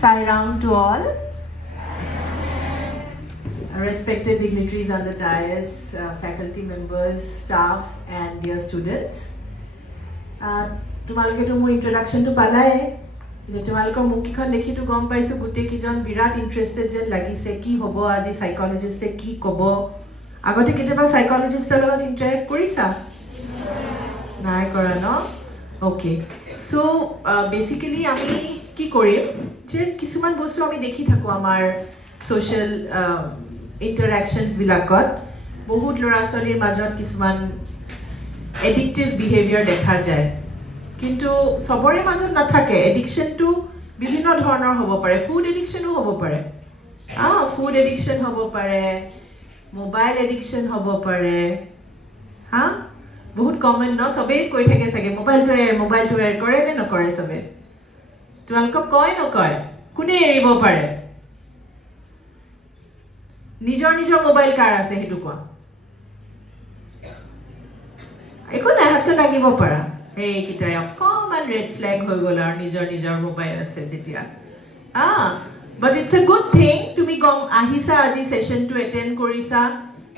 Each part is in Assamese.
Sai Ram to all. Respected dignitaries on the dais, faculty members, staff, and dear students. তোমালোকে তো মোৰ ইন্ট্ৰোডাকশনটো পালাই যে তোমালোকৰ মুখখন দেখি তো গম পাইছো গুটেই কিজন বিৰাট ইন্টাৰেষ্টেড যেন লাগিছে কি হ'ব আজি সাইকোলজিষ্টে কি ক'ব আগতে কেতিয়াবা সাইকোলজিষ্টৰ লগত ইন্টাৰেক্ট কৰিছা নাই কৰা ন ওকে সো বেসিক্যালি আমি কি কৰিম যে কিছুমান বস্তু আমি দেখি থাকো আমাৰ সোশ্যাল ইন্টাৰেকশনস বিলাকত বহুত ল'ৰা ছোৱালীৰ মাজত কিছুমান এডিক্টিভ বিহেভিয়াৰ দেখা যায় কিন্তু সবৰে মাজত নাথাকে এডিকশনটো বিভিন্ন ধৰণৰ হ'ব পাৰে ফুড এডিকশনো হ'ব পাৰে ফুড এডিকশন হ'ব পাৰে মোবাইল এডিকশন হ'ব পাৰে বহুত কমন ন সবেই কৈ থাকে চাগে মোবাইলটো এৰ কৰে নে নকৰে সবে তোমালোকক কয় নকয় কোনে এৰিব পাৰে নিজৰ মোবাইল কাৰ আছে হেতু কোৱা একো নাই হাতটো লাগিব পাৰা এই কিটাই অকমান ৰেড ফ্ল্যাগ হৈ গ'ল আৰু নিজৰ মোবাইল আছে যেতিয়া but it's a good thing তুমি গম আহিছা আজি সেশনটো এটেন্ড কৰিছা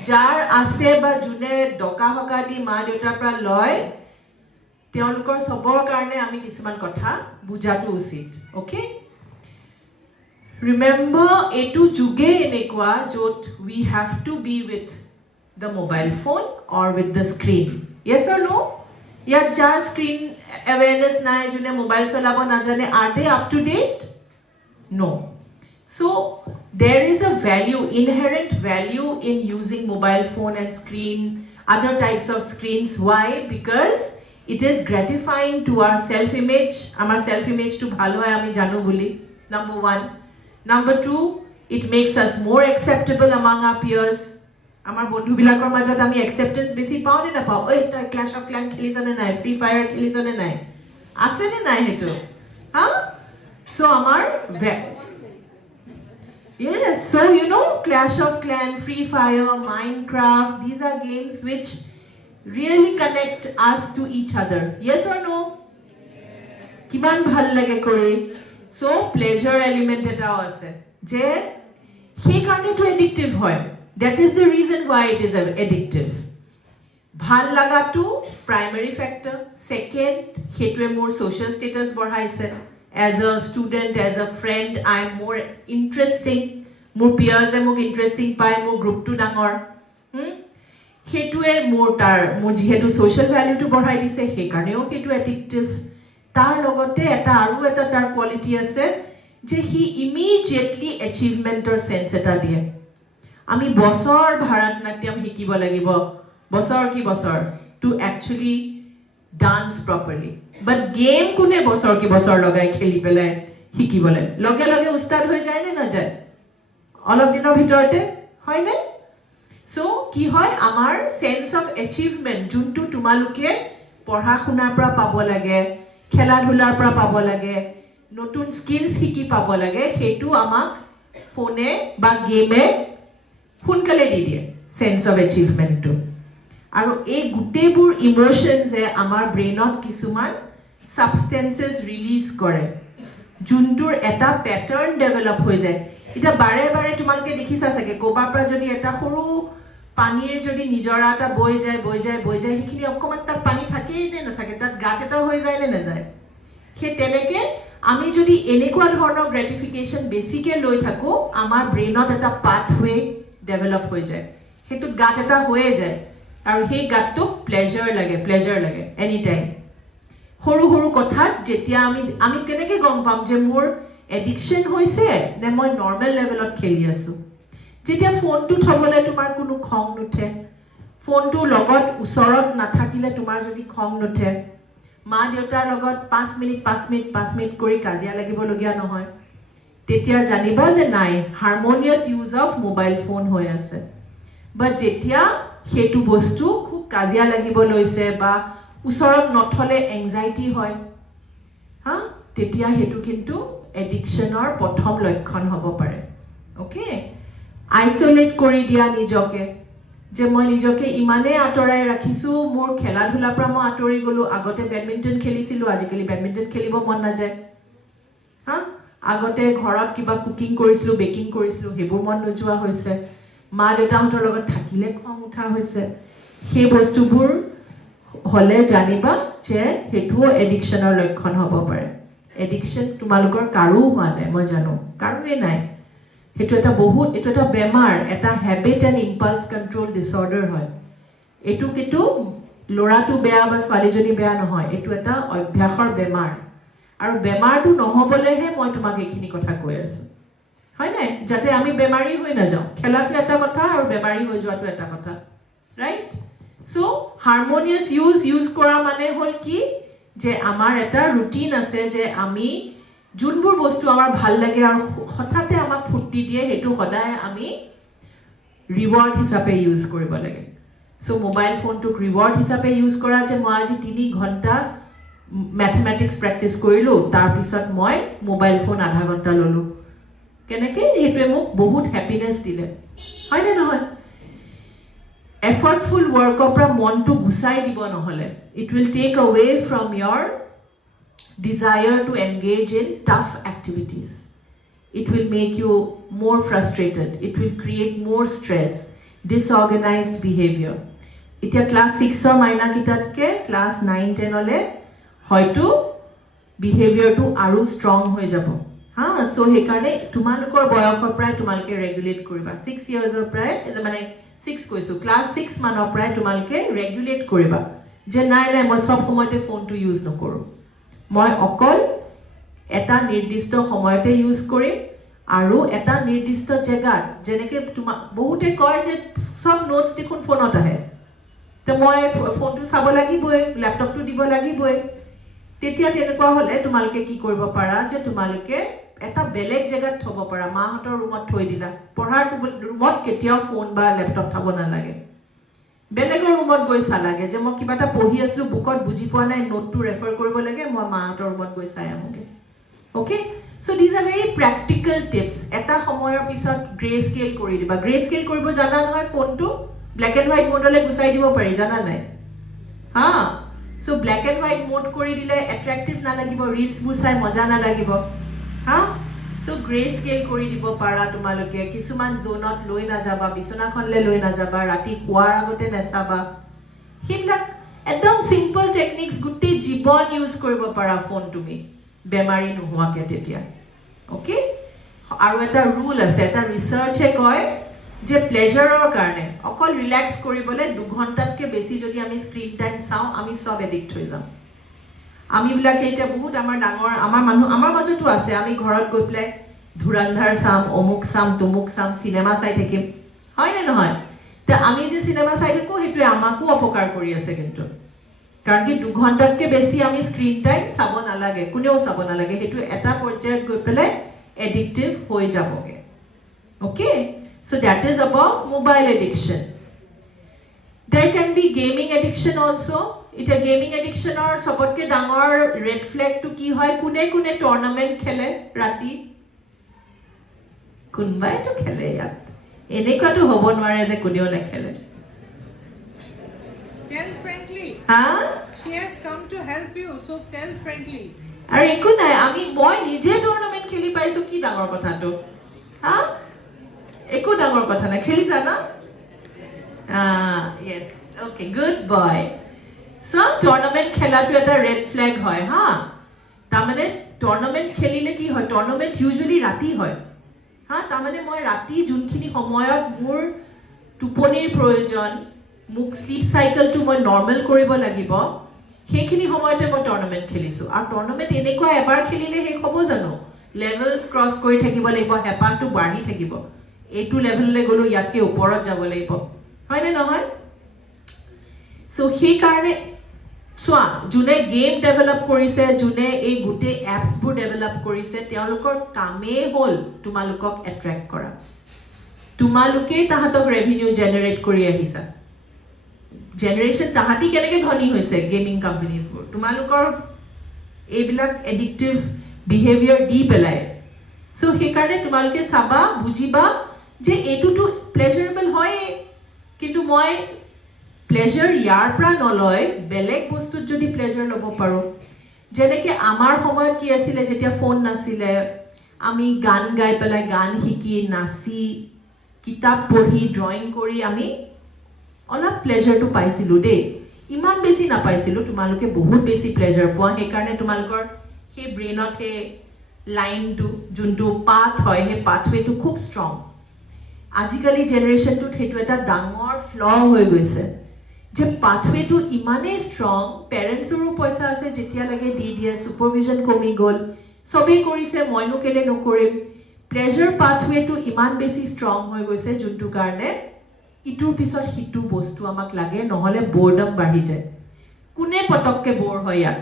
যাৰ আছে বা জুনে ডকা হকা দি মা দেউতাৰ পৰা লয় তেওঁলোকৰ সবৰ কাৰণে আমি কিছুমান কথা বুজাটো উচিত okay remember etu juge enekwa jot we have to be with the mobile phone or with the screen yes or no yat jar screen awareness nai june mobile cholabo na jane are they up to date no so there is a value inherent value in using mobile phone and screen other types of screens why because it is gratifying to our self image amar self image to bhalo hoy ami janu boli number 1 number 2 it makes us more acceptable among our peers amar bondhu bilakor majot ami acceptance besi pao ne na pao oi ta clash of clan khelisone nai free fire khelisone nai ase ne nai hetu so amar yes so you know clash of clan free fire minecraft these are games which really connect us to each other yes or no kiman bhal lage kori so pleasure element etao ase je he karone to addictive hoy that is the reason why it is addictive bhal laga to primary factor second hetue more social status borhaise as a student as a friend I am more interesting more peers e mok interesting pai more group to dangor hetue more tar more jehetu social value to borhai dise he karone hetu addictive tar logote eta aru eta tar quality ase je he immediately achievement or sense eta die ami bosor bharatnatyam hikibo lagibo bosor ki bosor to actually dance properly but game kune bosor ki bosor logai kheli pelai hikibole loge ustad hoy jay ne na jay অলপ দিনৰ ভিতৰতে হয় নে সো কি হয় আমাৰ সেন্স অফ অ্যাচিভমেন্ট যোনটো তোমালোকে পঢ়া শুনাৰ পৰা পাব লাগে খেলা ধুলাৰ পৰা পাব লাগে নতুন স্কিলস শিকি পাব লাগে হেতু আমাক ফোনে বা গেমে সোনকালে দি দিয়ে সেন্স অফ অ্যাচিভমেন্টটো আৰু এই গুটেবোৰ ইমোশনসে আমাৰ ব্ৰেইনত কিছুমান সাবস্টেন্সেস ৰিলিজ কৰে যোনটোৰ এটা প্যাটাৰ্ন ডেভেলপ হৈ যায় এটা বাৰে বাৰে তোমালোকে দেখিছা চাগে কোবাৰ পৰা যদি এটা সৰু পানীৰ যদি নিজৰা এটা বৈ যায় হেখিনি অকমান তাত পানী থাকেই নে নাথাকে তাত গাত এটা হৈ যায় নে নাযায় হে তেনেকে আমি যদি এনেকুৱা ধৰণৰ গ্ৰেটিফিকেশন বেছিকে লৈ থাকো আমাৰ ব্ৰেইনত এটা পাথৱে ডেভেলপ হৈ যায় হেতু গাত এটা হৈয়ে যায় আৰু সেই গাতটো প্লেজাৰ লাগে এনি টাইম সৰু কথাত যেতিয়া আমি কেনেকে গম পাম যে মোৰ এডিকশন হৈছে নে মই নৰ্মেল লেভেলত খেলি আছো যেতিয়া ফোনটো থবলে তোমাৰ কোনো খং নুঠে ফোনটো লগত ওচৰত নাথাকিলে তোমাৰ যদি খং নুঠে মা দেউতাৰ লগত 5 মিনিট কৰি কাজিয়া লাগিব লগিয়া নহয় তেতিয়া জানিবা যে নাই হাৰমনিয়াস ইউজ অফ মোবাইল ফোন হৈ আছে বাট যেতিয়া হেতু বস্তু খুব কাজিয়া লাগিব লৈছে বা ওচৰত নথলে এংজাইটি হয় তেতিয়া হেতু কিন্তু এডিকশনৰ প্ৰথম লক্ষণ হ'ব পাৰে ওকে আইসোলেট কৰি দিয়া নিজকে যে মই নিজকে ইমানে আতৰাই ৰাখিছো মোৰ খেলা ধুলা পৰা মই আতৰি গলো আগতে বেডমিন্টন খেলিছিলো আজিকালি বেডমিন্টন খেলিব মন নাযায় আগতে ঘৰত কিবা কুকিং কৰিছিলো বেকিং কৰিছিলো হেবোৰ মন নোযোৱা হৈছে মা দেউতাহঁতৰ লগত থাকিলে খং উঠা হৈছে সেই বস্তুবোৰ হলে জানিবা যে হেতুও এডিকশনৰ লক্ষণ হ'ব পাৰে এডিকশন তোমালোকৰ কাৰো হোৱা নাই মই জানো কাৰোৱে নাই হেতু এটা বেমাৰ এটা habit and impulse control disorder হয় এটু কিটু লৰাটো বেয়া বা ছোৱালীজনী বেয়া নহয় এটু এটা অভ্যাসৰ বেমাৰ আৰু বেমাৰটো নহবলেহে মই তোমাক এইখিনি কথা কৈ আছো হয় নাই যাতে আমি বেমাৰী হৈ না যাও খেলাটো এটা কথা আৰু বেমাৰী হৈ যোৱাটো এটা কথা ৰাইট সো হাৰমোনিয়াস ইউজ কৰা মানে হল কি যে আমাৰ এটা ৰুটিন আছে যে আমি যোনবোৰ বস্তু আমাৰ ভাল লাগে আৰু হঠাতে আমাক ফুৰ্তি দিয়ে হেতু সদায় আমি ৰিওয়াৰ্ড হিচাপে ইউজ কৰিব লাগে সো মোবাইল ফোনটোক ৰিওয়াৰ্ড হিচাপে ইউজ কৰা যে মই আজি 3 ঘণ্টা ম্যাথমেটিক্স প্ৰ্যাকটিস কৰিলো তাৰ পিছত মই মোবাইল ফোন আধা ঘণ্টা ললো কেনেকে হেতুৱে মোক বহুত হ্যাপিনেস দিলে হয় না নহয় effortful work opra mon to gusai dibo nohole it will take away from your desire to engage in tough activities it will make you more frustrated it will create more stress disorganized behavior itia class 6 or maina kitatke class 9 10 ole hoyto behavior to aru strong hoy jabo ha so he karone tumalukor boyokor pray tumalke regulate koriba 6 years or pray mane 6 কৈছো ক্লাস 6 মানৰ পৰাই তোমালকে ৰেগুলেট কৰিবা যে নাই নাই মই সব সময়তে ফোনটো ইউজ নকৰো মই অকল এটা নিৰ্দিষ্ট সময়তে ইউজ কৰিম আৰু এটা নিৰ্দিষ্ট জায়গাত যেনেকে বহুতে কয় যে সব নোটস দেখোন ফোনত আহে তে মই ফোনটো চাব লাগিবই ল্যাপটপটো দিব লাগিবই তেতিয়া তেনেকুৱা হলে তোমালকে কি কৰিব পাৰা যে তোমালকে এটা বেলেগ জায়গাত থব পাৰা মাহঁতৰ ৰুমত থৈ দিলা পঢ়াৰ ৰুমত কেতিয়াও ফোন বা ল্যাপটপ থব নালাগে বেলেগৰ ৰুমত গৈ চালাগে যে মই কিবা এটা পঢ়ি আছিলো বুকত বুজি পোৱা নাই নোটটো ৰেফাৰ কৰিব লাগে মই মাহঁতৰ ৰুমত গৈ চাই আহোগে okay so these are very practical tips এটা সময়ৰ পিছত গ্ৰে স্কেল কৰি দিবা গ্ৰে স্কেল কৰিব জানা নহয় ফোনটো ব্ল্যাক এন্ড হোৱাইট মোডলে গুচাই দিব পাৰি জানা নাই হা so black and white mode কৰি দিলে এট্ৰাক্টিভ নালাগিব ৰিলস বোৰ চাই মজা নালাগিব হা সো গ্ৰে স্কেল কৰি দিব পাৰা তোমালকে কিছুমান জোনত লৈ না যাবা বিছনাখনলে লৈ না যাবা ৰাতি কোৱাৰ আগতে নেচাবা হিবিলাক একদম সিম্পল টেকনিক্স গুটি জীবন ইউজ কৰিব পাৰা ফোন তুমি বেমাৰী নোহোৱাকে তেতিয়া ওকে আৰু এটা ৰুল আছে এটা ৰিসাৰ্চে কয় যে প্লেজাৰৰ কাৰণে অকল ৰিল্যাক্স কৰিবলে 2 ঘণ্টাতকে বেছি যদি আমি স্ক্ৰিন টাইম চাও আমি সব এডিক্ট হৈ যাম আমি বিলাকে এটা বহুত আমাৰ ডাঙৰ আমাৰ মানুহ আমাৰ মাজতো আছে আমি ঘৰত গৈ প্লে ধুৰন্ধৰ সাম অমুক সাম তুমুক সাম সিনেমা চাই থাকিম হয় না নহয় তে আমি যে সিনেমা চাই থাকো হেতু আমাকো অপকাৰ কৰি আছে কিন্তু কাৰণ কি 2 ঘণ্টাতকে বেছি আমি স্ক্ৰিন টাইম চাব নালাগে কোনেও চাব নালাগে হেতু এটা পৰ্যায়ত গৈ প্লে এডিক্টিভ হৈ যাবগে okay so that is about mobile addiction there can be gaming addiction also এটা গেমিং এডিকশনৰ সবতকে ডাঙৰ ৰেড ফ্ল্যাগ টু কি হয় কোনে কোনে টুৰ্নামেন্ট খেলে ৰাতি কোনবাই তো খেলে ইয়াত এনেকুৱাটো হ'ব নোৱাৰে যে কোনেও নেখেলে tell frankly হা she has come to help you so tell frankly আৰু একো নাই আমি মই নিজে টুৰ্নামেন্ট খেলি পাইছো কি ডাঙৰ কথাটো হা একো ডাঙৰ কথা নাই খেলি জানা yes okay good boy so tournament খেলাটো এটা red flag হয় হা তামানে tournament খেলিলে কি হয় tournament usually ৰাতি হয় হা তামানে মই ৰাতি যোনখিনি সময়ত মোৰ টোপনিৰ প্ৰয়োজন মুক স্লিপ সাইকেলটো মই নৰমাল কৰিব লাগিব সেইখিনি সময়তে মই tournament খেলিছো আৰু tournament এনেকুৱা এবাৰ খেলিলে হে হ'ব জানো লেভেলস ক্ৰস কৰি থাকিব লাগিব হেপাটো বাঢ়ি থাকিব এইটো লেভেললে গলো ইয়াতকে ওপৰত যাব লাগিব হয় নে নহয় সো সেই কাৰণে সোৱা যোনে গেম ডেভেলপ কৰিছে যোনে এই গুটে এপস বোৰ ডেভেলপ কৰিছে তেওঁলোকৰ কামে হল তোমালোকক এট্ৰাক্ট কৰা তোমালোকে তাহাতক ৰেভিনিউ জেনাৰেট কৰি আহিছা জেনাৰেশন তাহাতি কেনেকে ধনী হৈছে গেমিং কোম্পানিজ বোৰ তোমালোকৰ এইবিলাক এডিক্টিভ বিহেভিয়াৰ দি পেলাই সো সেই কাৰণে তোমালোকে চাবা বুজিবা যে এটুটো প্লেজাৰেবল হয় কিন্তু মই প্লেজাৰ ইয়াৰ পৰা নলয় বেলেগ বস্তুত যদি প্লেজাৰ লব পাৰো যেনেকে আমাৰ সময়ত কি আছিল যেতিয়া ফোন নাছিলে আমি গান গাই পেলাই গান শিকি নাচি কিতাপ পঢ়ি ড্ৰয়িং কৰি আমি অলপ প্লেজাৰটো পাইছিলোঁ দেই ইমান বেছি নাপাইছিলোঁ তোমালোকে বহুত বেছি প্লেজাৰ পোৱা সেইকাৰণে তোমালোকৰ সেই ব্ৰেইনত সেই লাইনটো যোনটো পাথ হয় সেই পাথৱেটো খুব ষ্ট্ৰং আজিকালি জেনেৰেশ্যনটোত সেইটো এটা ডাঙৰ ফ্ল হৈ গৈছে যে পাথৱেটো ইমানেই ষ্ট্ৰং পেৰেণ্টছৰো পইচা আছে যেতিয়া লাগে দি দিয়ে ছুপাৰভিজন কমি গ'ল চবেই কৰিছে মইনো কেলে নকৰিম প্লেজাৰ পাথৱেটো ইমান বেছি ষ্ট্ৰং হৈ গৈছে যোনটো কাৰণে ইটোৰ পিছত সিটো বস্তু আমাক লাগে নহ'লে বৰডম বাঢ়ি যায় কোনে পটককে বৰ হয় ইয়াত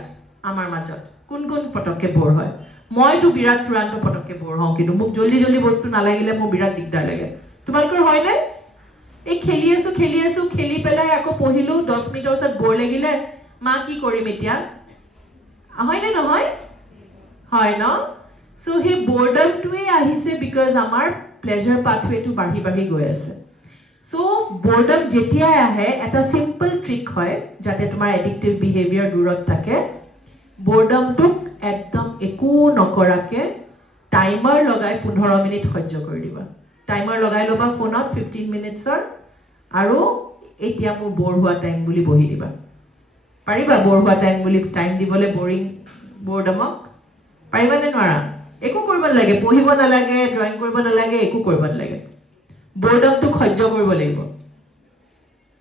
আমাৰ মাজত কোন পটককে বৰ হয় মইতো বিৰাট চূড়ান্ত পটককে বৰ হওঁ কিন্তু মোক জল্দি জল্দি বস্তু নালাগিলে মোৰ বিৰাট দিগদাৰ লাগে তোমালোকৰ হয়নে এই খেলি আছো খেলি পেলাই আকৌ পঢ়িলো 10 মিনিটৰ পিছত বৰ লাগিলে মা কি কৰিম এতিয়া হয়নে নহয় হয় ন সো সেই বৰডমটোৱে আহিছে বিকজ আমাৰ প্লেজাৰ পাথৱেটো বাঢ়ি গৈ আছে সো বৰডম যেতিয়াই আহে এটা সিম্পল ট্ৰিক হয় যাতে তোমাৰ এডিক্টিভ বিহেভিয়াৰ দূৰত থাকে বৰডমটোক একদম একো নকৰাকে টাইমাৰ লগাই 15 মিনিট সহ্য কৰি দিবা টাইমাৰ লগাই ল'বা ফোনত 15 মিনিটছৰ আৰু এতিয়া মোৰ বৰ হোৱা টাইম বুলি বহি দিবা পাৰিবা বৰ হোৱা টাইম বুলি টাইম দিবলৈ বৰডমক পাৰিবা নে নোৱাৰা একো কৰিব নালাগে পঢ়িব নালাগে ড্ৰয়িং কৰিব নালাগে একো কৰিব নালাগে বৰডমটো সহ্য কৰিব লাগিব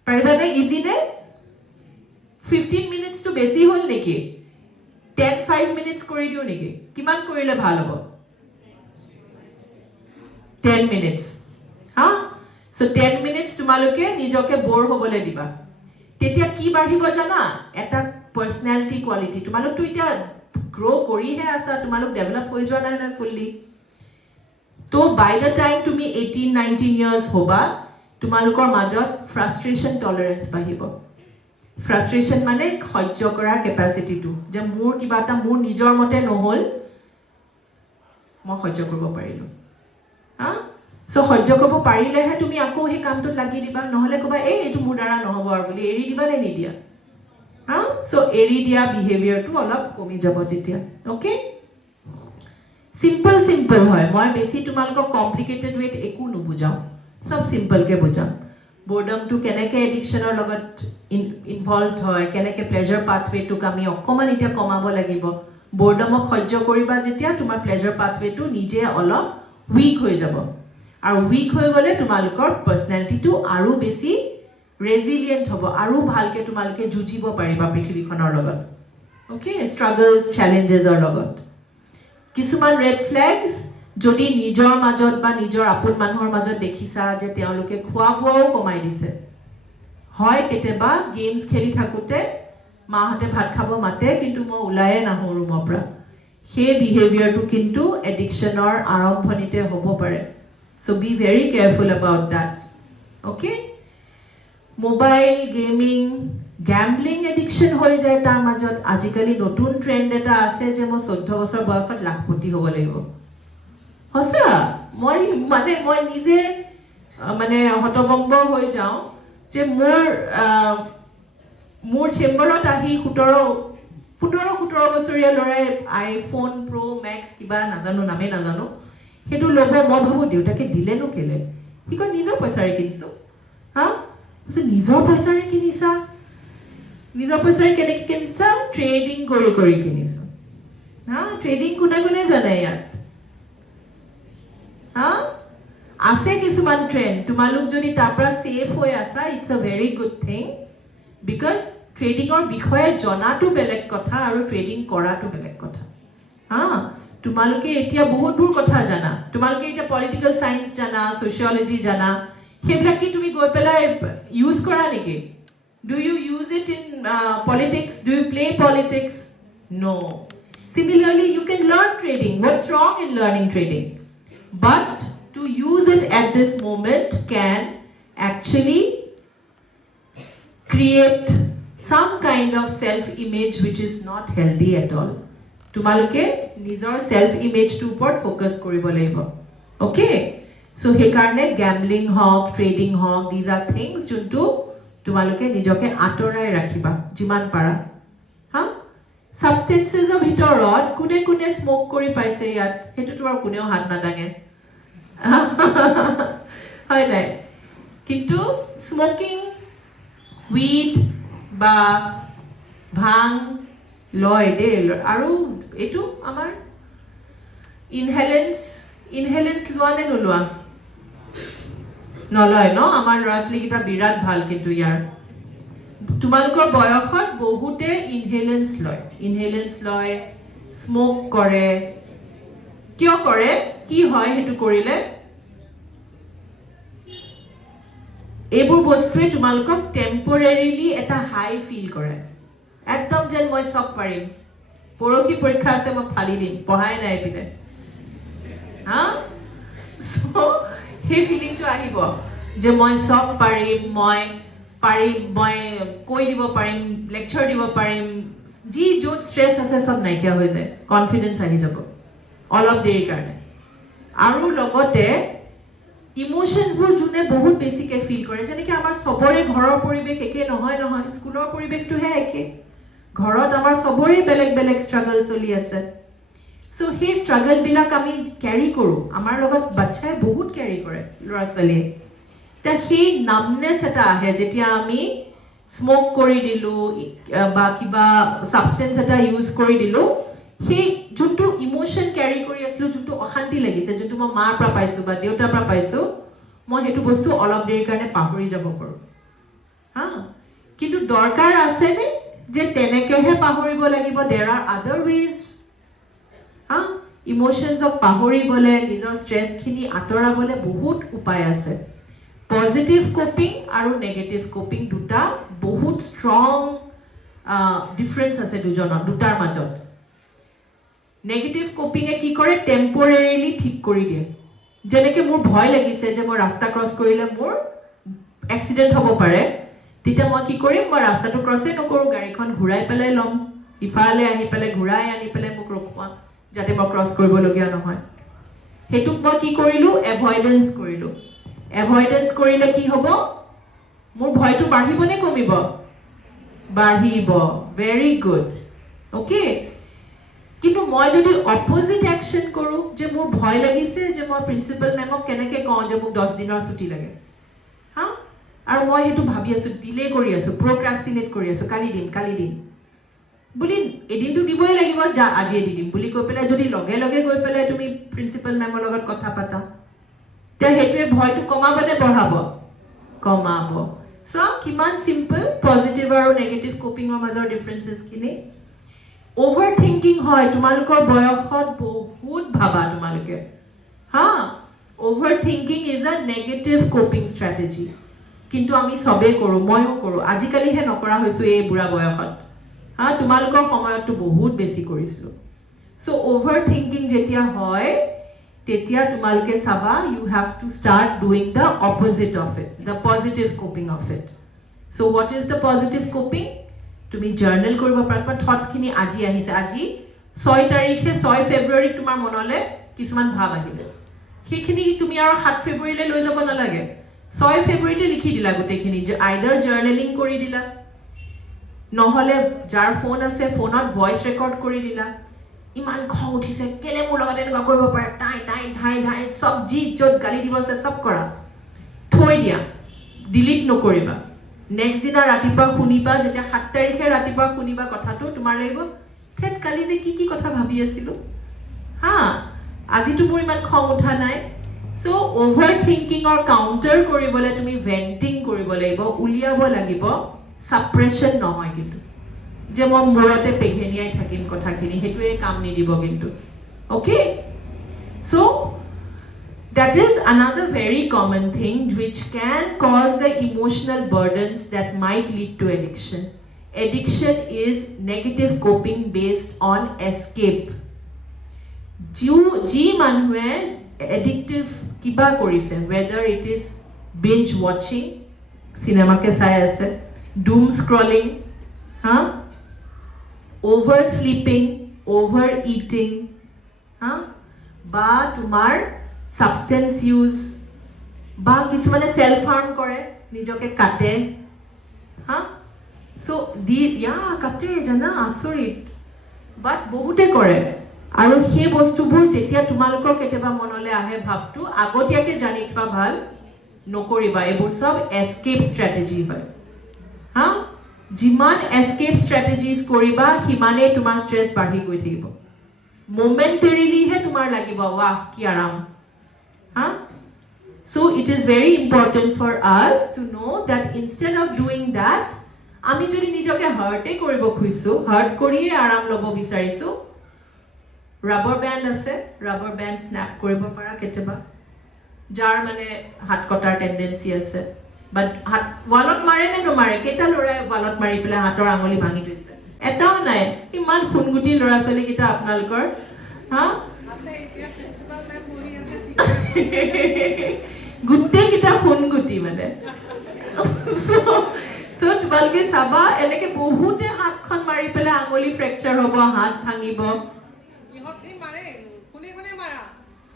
পাৰিবা নে ইজি নে 15 মিনিটছটো বেছি হ'ল নেকি 5 মিনিটছ কৰি দিও নেকি কিমান কৰিলে ভাল হ'ব 10 মিনিটছ হা সো 10 মিনিটছ তোমালোকে নিজকে বৰ হ'বলৈ দিবা তেতিয়া কি বাঢ়িব জানা এটা পাৰ্সোনালিটি কোৱালিটি তোমালোকটো এতিয়া গ্ৰো কৰিহে আছা তোমালোক ডেভেলপ হৈ যোৱা নাই ফুললি তো বাই দ্য টাইম তুমি 18-19 ইয়াৰ্স হ'বা তোমালোকৰ মাজত ফ্ৰাষ্ট্ৰেচন টলাৰেন্স বাঢ়িব ফ্ৰাষ্ট্ৰেচন মানে সহ্য কৰাৰ কেপাচিটিটো যে মোৰ কিবা এটা মোৰ নিজৰ মতে নহল মই সহ্য কৰিব পাৰিলো হা সো সহ্য কৰিব পাৰিলেহে তুমি আকৌ সেই কামটোত লাগি দিবা নহলে কবা এই এইটো মোৰ দ্বাৰা নহব আৰু বুলি এৰি দিবা নে নিদিয়া হা সো এৰি দিয়া বিহেভিয়াৰটো অলপ কমি যাব তেতিয়া ওকে সিম্পল হয় মই বেছি তোমালোকক কমপ্লিকেটেড ৱেত একো নুবুজাও সব সিম্পলকে বুজাম বৰডমটো কেনেকে এডিকশ্যনৰ লগত ইনভলভ হয় কেনেকে প্লেজাৰ পাথৱেটোক আমি অকমান এতিয়া কমাব লাগিব বৰডমক সহ্য কৰিবা যেতিয়া তোমাৰ প্লেজাৰ পাথৱেটো নিজে অলপ উইক হৈ যাব আৰু উইক হৈ গ'লে তোমালোকৰ পাৰ্সোনালিটিটো আৰু বেছি ৰেজিলিয়েন্ট হ'ব আৰু ভালকে তোমালোকে যুঁজিব পাৰিবা পৃথিৱীখনৰ লগত ওকে ষ্ট্ৰাগলছ চেলেঞ্জেছৰ লগত কিছুমান ৰেড ফ্লেগছ যদি নিজৰ মাজত বা নিজৰ আপোন মানুহৰ মাজত দেখিছা যে তেওঁলোকে খোৱা বোৱাও কমাই দিছে হয় কেতিয়াবা গেমছ খেলি থাকোতে মাহঁতে ভাত খাব মাতে কিন্তু মই ওলায়ে নাহো ৰুমৰ পৰা সেই বিহেভিয়াৰটো কিন্তু এডিকশ্যনৰ আৰম্ভণিতে হ'ব পাৰে so B very careful about that okay mobile gaming gambling addiction হৈ যায় তাৰ মাজত আজিকালি নতুন ট্ৰেন্ড এটা আছে যে মই 14 বছৰ বয়সত লাখপতি হ'ব লাগিব হসা মই নিজে মানে হতভম্ব হৈ যাওঁ যে মোৰ চেম্বাৰত আহি 17 বছৰীয়া ল'ৰাই আইফোন প্ৰ মেক্স কিবা নামেই নাজানো সেইটো ল'ব মই ভাবো দেউতাকে দিলেনো কেলে সি কয় নিজৰ পইচাৰে কিনিছো হা নিজৰ পইচাৰে কিনিছা নিজৰ পইচাৰে কেনেকে কিনিছা ট্ৰেডিং কৰি কিনিছো হা ট্ৰেডিং কোনে জানে ইয়াত হা আছে কিছুমান ট্ৰেন্ড তোমালোক যদি তাৰ পৰা সেফ হৈ আছা it's a very good thing because ট্ৰেডিংৰ বিষয়ে জনাটো বেলেগ কথা আৰু ট্ৰেডিং কৰাটো বেলেগ কথা হা তোমালোকে এতিয়া বহুত দূৰ কথা জানা তোমালোকে এতিয়া পলিটিক্যাল সায়েন্স জানা সোশিয়োলজি জানা সেইবিলাক কি তুমি গৈ পেলাই ইউজ কৰা নেকি do you use it in politics do you play politics no similarly you can learn trading what's wrong in learning trading but to use it at this moment can actually create some kind of self image which is not healthy at all তোমালোকে নিজৰ সেলফ ইমেজটো ওপৰত ফোকাস কৰিব লাগিব ওকে সো হে কাৰণে গ্যাম্বলিং হক ট্ৰেডিং হক these are things যোনটো তোমালোকে নিজকে আঁতৰাই ৰাখিবা যিমান পাৰা হা সাবষ্টেন্সেছৰ ভিতৰত কোনে কোনে স্মোক কৰি পাইছে ইয়াত হেতু তোমাৰ কোনেও হাত নাদাঙে হয় নাই কিন্তু স্মোকিং উইড বা ভাং লয় দে আৰু এটো আমাৰ ইনহেলেন্স লোৱা নে নোলোৱা নলয় ন আমাৰ ল'ৰা-ছোৱালী কিটা বিৰাট ভাল কিন্তু ইয়াৰ তোমালোকৰ বয়সত বহুতে ইনহেলেন্স লয় স্মোক কৰে কিয় কৰে কি হয় হেতু কৰিলে এইবোৰ বস্তুৱে তোমালোকক টেম্পৰেৰিলি এটা হাই ফিল কৰে একদম যেন মই সব পাৰিম পৰখি পৰীক্ষা আছে মই ফালি দিম পঢ়াই নাই পিনে হা সো হে ফিলিংটো আহিব যে মই সব পাৰিম মই কৈ দিব পাৰিম লেকচাৰ দিব পাৰিম যি য'ত ষ্ট্ৰেছ আছে সব নাইকিয়া হৈ যায় কনফিডেন্স আহি যাব অলপ দেৰি কাৰণে আৰু লগতে ইমোশনছবোৰ যোনে বহুত বেছিকে ফিল কৰে যেনেকে আমাৰ সবৰে ঘৰৰ পৰিৱেশ একে নহয় স্কুলৰ পৰিৱেশটোহে একে ঘৰত আমাৰ সবৰে বেলেগ বেলেগ ষ্ট্ৰাগল চলি আছে সো হে ষ্ট্ৰাগল বিলাক আমি ক্যাৰি কৰো আমাৰ লগত বাচ্চাই বহুত ক্যাৰি কৰে ল'ৰা-ছোৱালীয়ে তা সেই নামনেস এটা আহে যেতিয়া আমি স্মোক কৰি দিলো বা কিবা সাবষ্টেন্স এটা ইউজ কৰি দিলো সেই যোনটো ইমোশন ক্যাৰি কৰি আসলো যোনটো অশান্তি লাগিছে যোনটো মই মাৰ পৰা পাইছো বা দেউতাৰ পৰা পাইছো মই হেতু বস্তু অলপ দেৰি কাৰণে পাহৰি যাব পাৰো হা কিন্তু দৰকাৰ আছে নে যে তেনেকেহে পাহৰিব লাগিব there are other ways হা ইমোশনছক পাহৰিবলে নিজৰ ষ্ট্ৰেছ খিনি আতৰাবলে বহুত উপায় আছে পজিটিভ কোপিং আৰু নেগেটিভ কোপিং দুটা বহুত ষ্ট্ৰং ডিফাৰেন্স আছে দুটাৰ মাজত নেগেটিভ কোপিংয়ে কি কৰে টেম্পৰেৰিলি ঠিক কৰি দিয়ে যেনেকে মোৰ ভয় লাগিছে যে মই ৰাস্তা ক্ৰছ কৰিলে মোৰ এক্সিডেন্ট হ'ব পাৰে তেতিয়া মই কি কৰিম মই ৰাস্তাটো ক্ৰছে নকৰো গাড়ীখন ঘুৰাই পেলাই লম ইফালে আহি পেলাই ঘুৰাই আনি পেলাই মোক ৰখোৱা যাতে মই ক্ৰছ কৰিব লগিয়া নহয় হেতুক মই কি কৰিলো এভয়েডেন্স কৰিলে কি হ'ব মোৰ ভয়টো বাঢ়িব নে কমিব বাঢ়িব ভেৰি গুড ওকে কিন্তু মই যদি অপোজিট অ্যাকশন কৰো যে মোৰ ভয় লাগিছে যে মই প্ৰিন্সিপাল মেমক কেনেকে কওঁ যে মোক 10 দিনৰ ছুটি লাগে হা আৰু মই হেতু ভাবি আছো ডিলে কৰি আছো প্ৰক্ৰাস্টিনেট কৰি আছো কালি দিম বুলি এদিনটো দিবই লাগিব যা আজি দি দিম বুলি কৈ পেলাই যদি লগে লগে গৈ পেলাই তুমি প্ৰিন্সিপাল মেমৰ লগত কথা পাতা তে হেতুৱে ভয়টো কমাবনে বঢ়াব কমাব সো কিমান সিম্পল পজিটিভ আৰু নেগেটিভ কোপিংৰ মাজৰ ডিফাৰেন্সেস খিনি ওভাৰ থিংকিং হয় তোমালোকৰ বয়সত বহুত ভাবা তোমালোকে হা overthinking is a negative coping strategy কিন্তু আমি সবে কৰো ময়ও কৰো আজিকালিহে নকৰা হৈছো এই বুঢ়া বয়সত হা তোমালোকৰ সময়ত বহুত বেছি কৰিছিলো সো ওভাৰ থিংকিং যেতিয়া হয় তেতিয়া তোমালোকে চাবা you have to start doing the opposite of it the positive coping of it so what is the positive coping তুমি জার্নাল কৰিব পাৰা থটস খিনি আজি আহিছে আজি 6 তাৰিখে 6 ফেব্ৰুৱাৰী তোমাৰ মনলে কিছুমান ভাব আহিলে সেইখিনি তুমি আৰু 7 ফেব্ৰুৱাৰীলৈ লৈ যাব নালাগে 6 ফেব্ৰুৱাৰীতে লিখি দিলা গোটেইখিনি যে আইদাৰ জাৰ্নালিং কৰি দিলা নহলে যাৰ ফোন আছে ফোনত ভয়েস ৰেকৰ্ড কৰি দিলা ইমান খং উঠিছে কেলে মোৰ লগত এনেকুৱা কৰিব পাৰে ঠাই সব জি যত গালি দিব আছে সব কৰা থৈ দিয়া ডিলিট নকৰিবা নেক্সট দিনা ৰাতিপুৱা শুনিবা যেতিয়া 7 তাৰিখে ৰাতিপুৱা শুনিবা কথাটো তোমাৰ লাগিব থেত কালি যে কি কথা ভাবি আছিলো হা আজিটো মোৰ ইমান খং উঠা নাই সো ওভাৰ থিংকিং অৰ কাউন্টাৰ কৰিবলে তুমি ভেন্টিং কৰিব লাগিব উলিয়াব লাগিব সাপ্ৰেশন নহয় কিন্তু যে মই মূৰতে পেঘেনিয়াই থাকিম কথাখিনি হেতুৱে কাম নিদিব কিন্তু okay so that is another very common thing which can cause the emotional burdens that might lead to addiction is negative coping based on escape ji manhue addictive kiba korise whether it is binge watching cinema ke sai ase doom scrolling oversleeping overeating ba tumar substance use বা কিছুমানে সেলফ হার্ম কৰে নিজকে কাটে হা সো দি কাটে জানা আচৰিত বাট বহুতে কৰে আৰু সেই বস্তুবোৰ যেতিয়া তোমালোকৰ কেতিয়াবা মনলৈ আহে ভাবটো আগতীয়াকে জানি থোৱা ভাল নকৰিবা এইবোৰ সব এস্কেপ ষ্ট্ৰেটেজি হয় হা যিমান এস্কেপ ষ্ট্ৰেটেজিজ কৰিবা সিমানেই তোমাৰ ষ্ট্ৰেছ বাঢ়ি গৈ থাকিব মোমেন্টাৰীলিহে তোমাৰ লাগিব বাহ কি আৰাম হা so it is very important for us to know that instead of doing that আমি যদি নিজকে হাৰ্টে কৰিব খুজিছো হাৰ্ট কৰিয়ে আৰাম ল'ব বিচাৰিছো ৰাবাৰ ব্যান্ড আছে ৰাবাৰ ব্যান্ড স্ন্যাপ কৰিব পাৰা কেতিয়াবা যাৰ মানে হাত কটাৰ টেন্ডেন্সি আছে বাট হাত ওয়ালত মাৰে নে নমাৰে কেইটা ল'ৰাই ওয়ালত মাৰি পেলাই হাতৰ আঙুলি ভাঙি থৈছে এটাও নাই ইমান খুনগুটি ল'ৰা ছোৱালী কেইটা আপোনালোকৰ হা আছে এতিয়া প্ৰিন্সিপাল মেম বহি আছে টিচাৰ গোটেই কেইটা খুনগুটি মানে so তোমালোকে চাবা এনেকে বহুতে হাতখন মাৰি পেলাই আঙুলি ফ্ৰেকচাৰ হ'ব হাত ভাঙিব ইহঁতে মাৰে কোনে কোনে মাৰা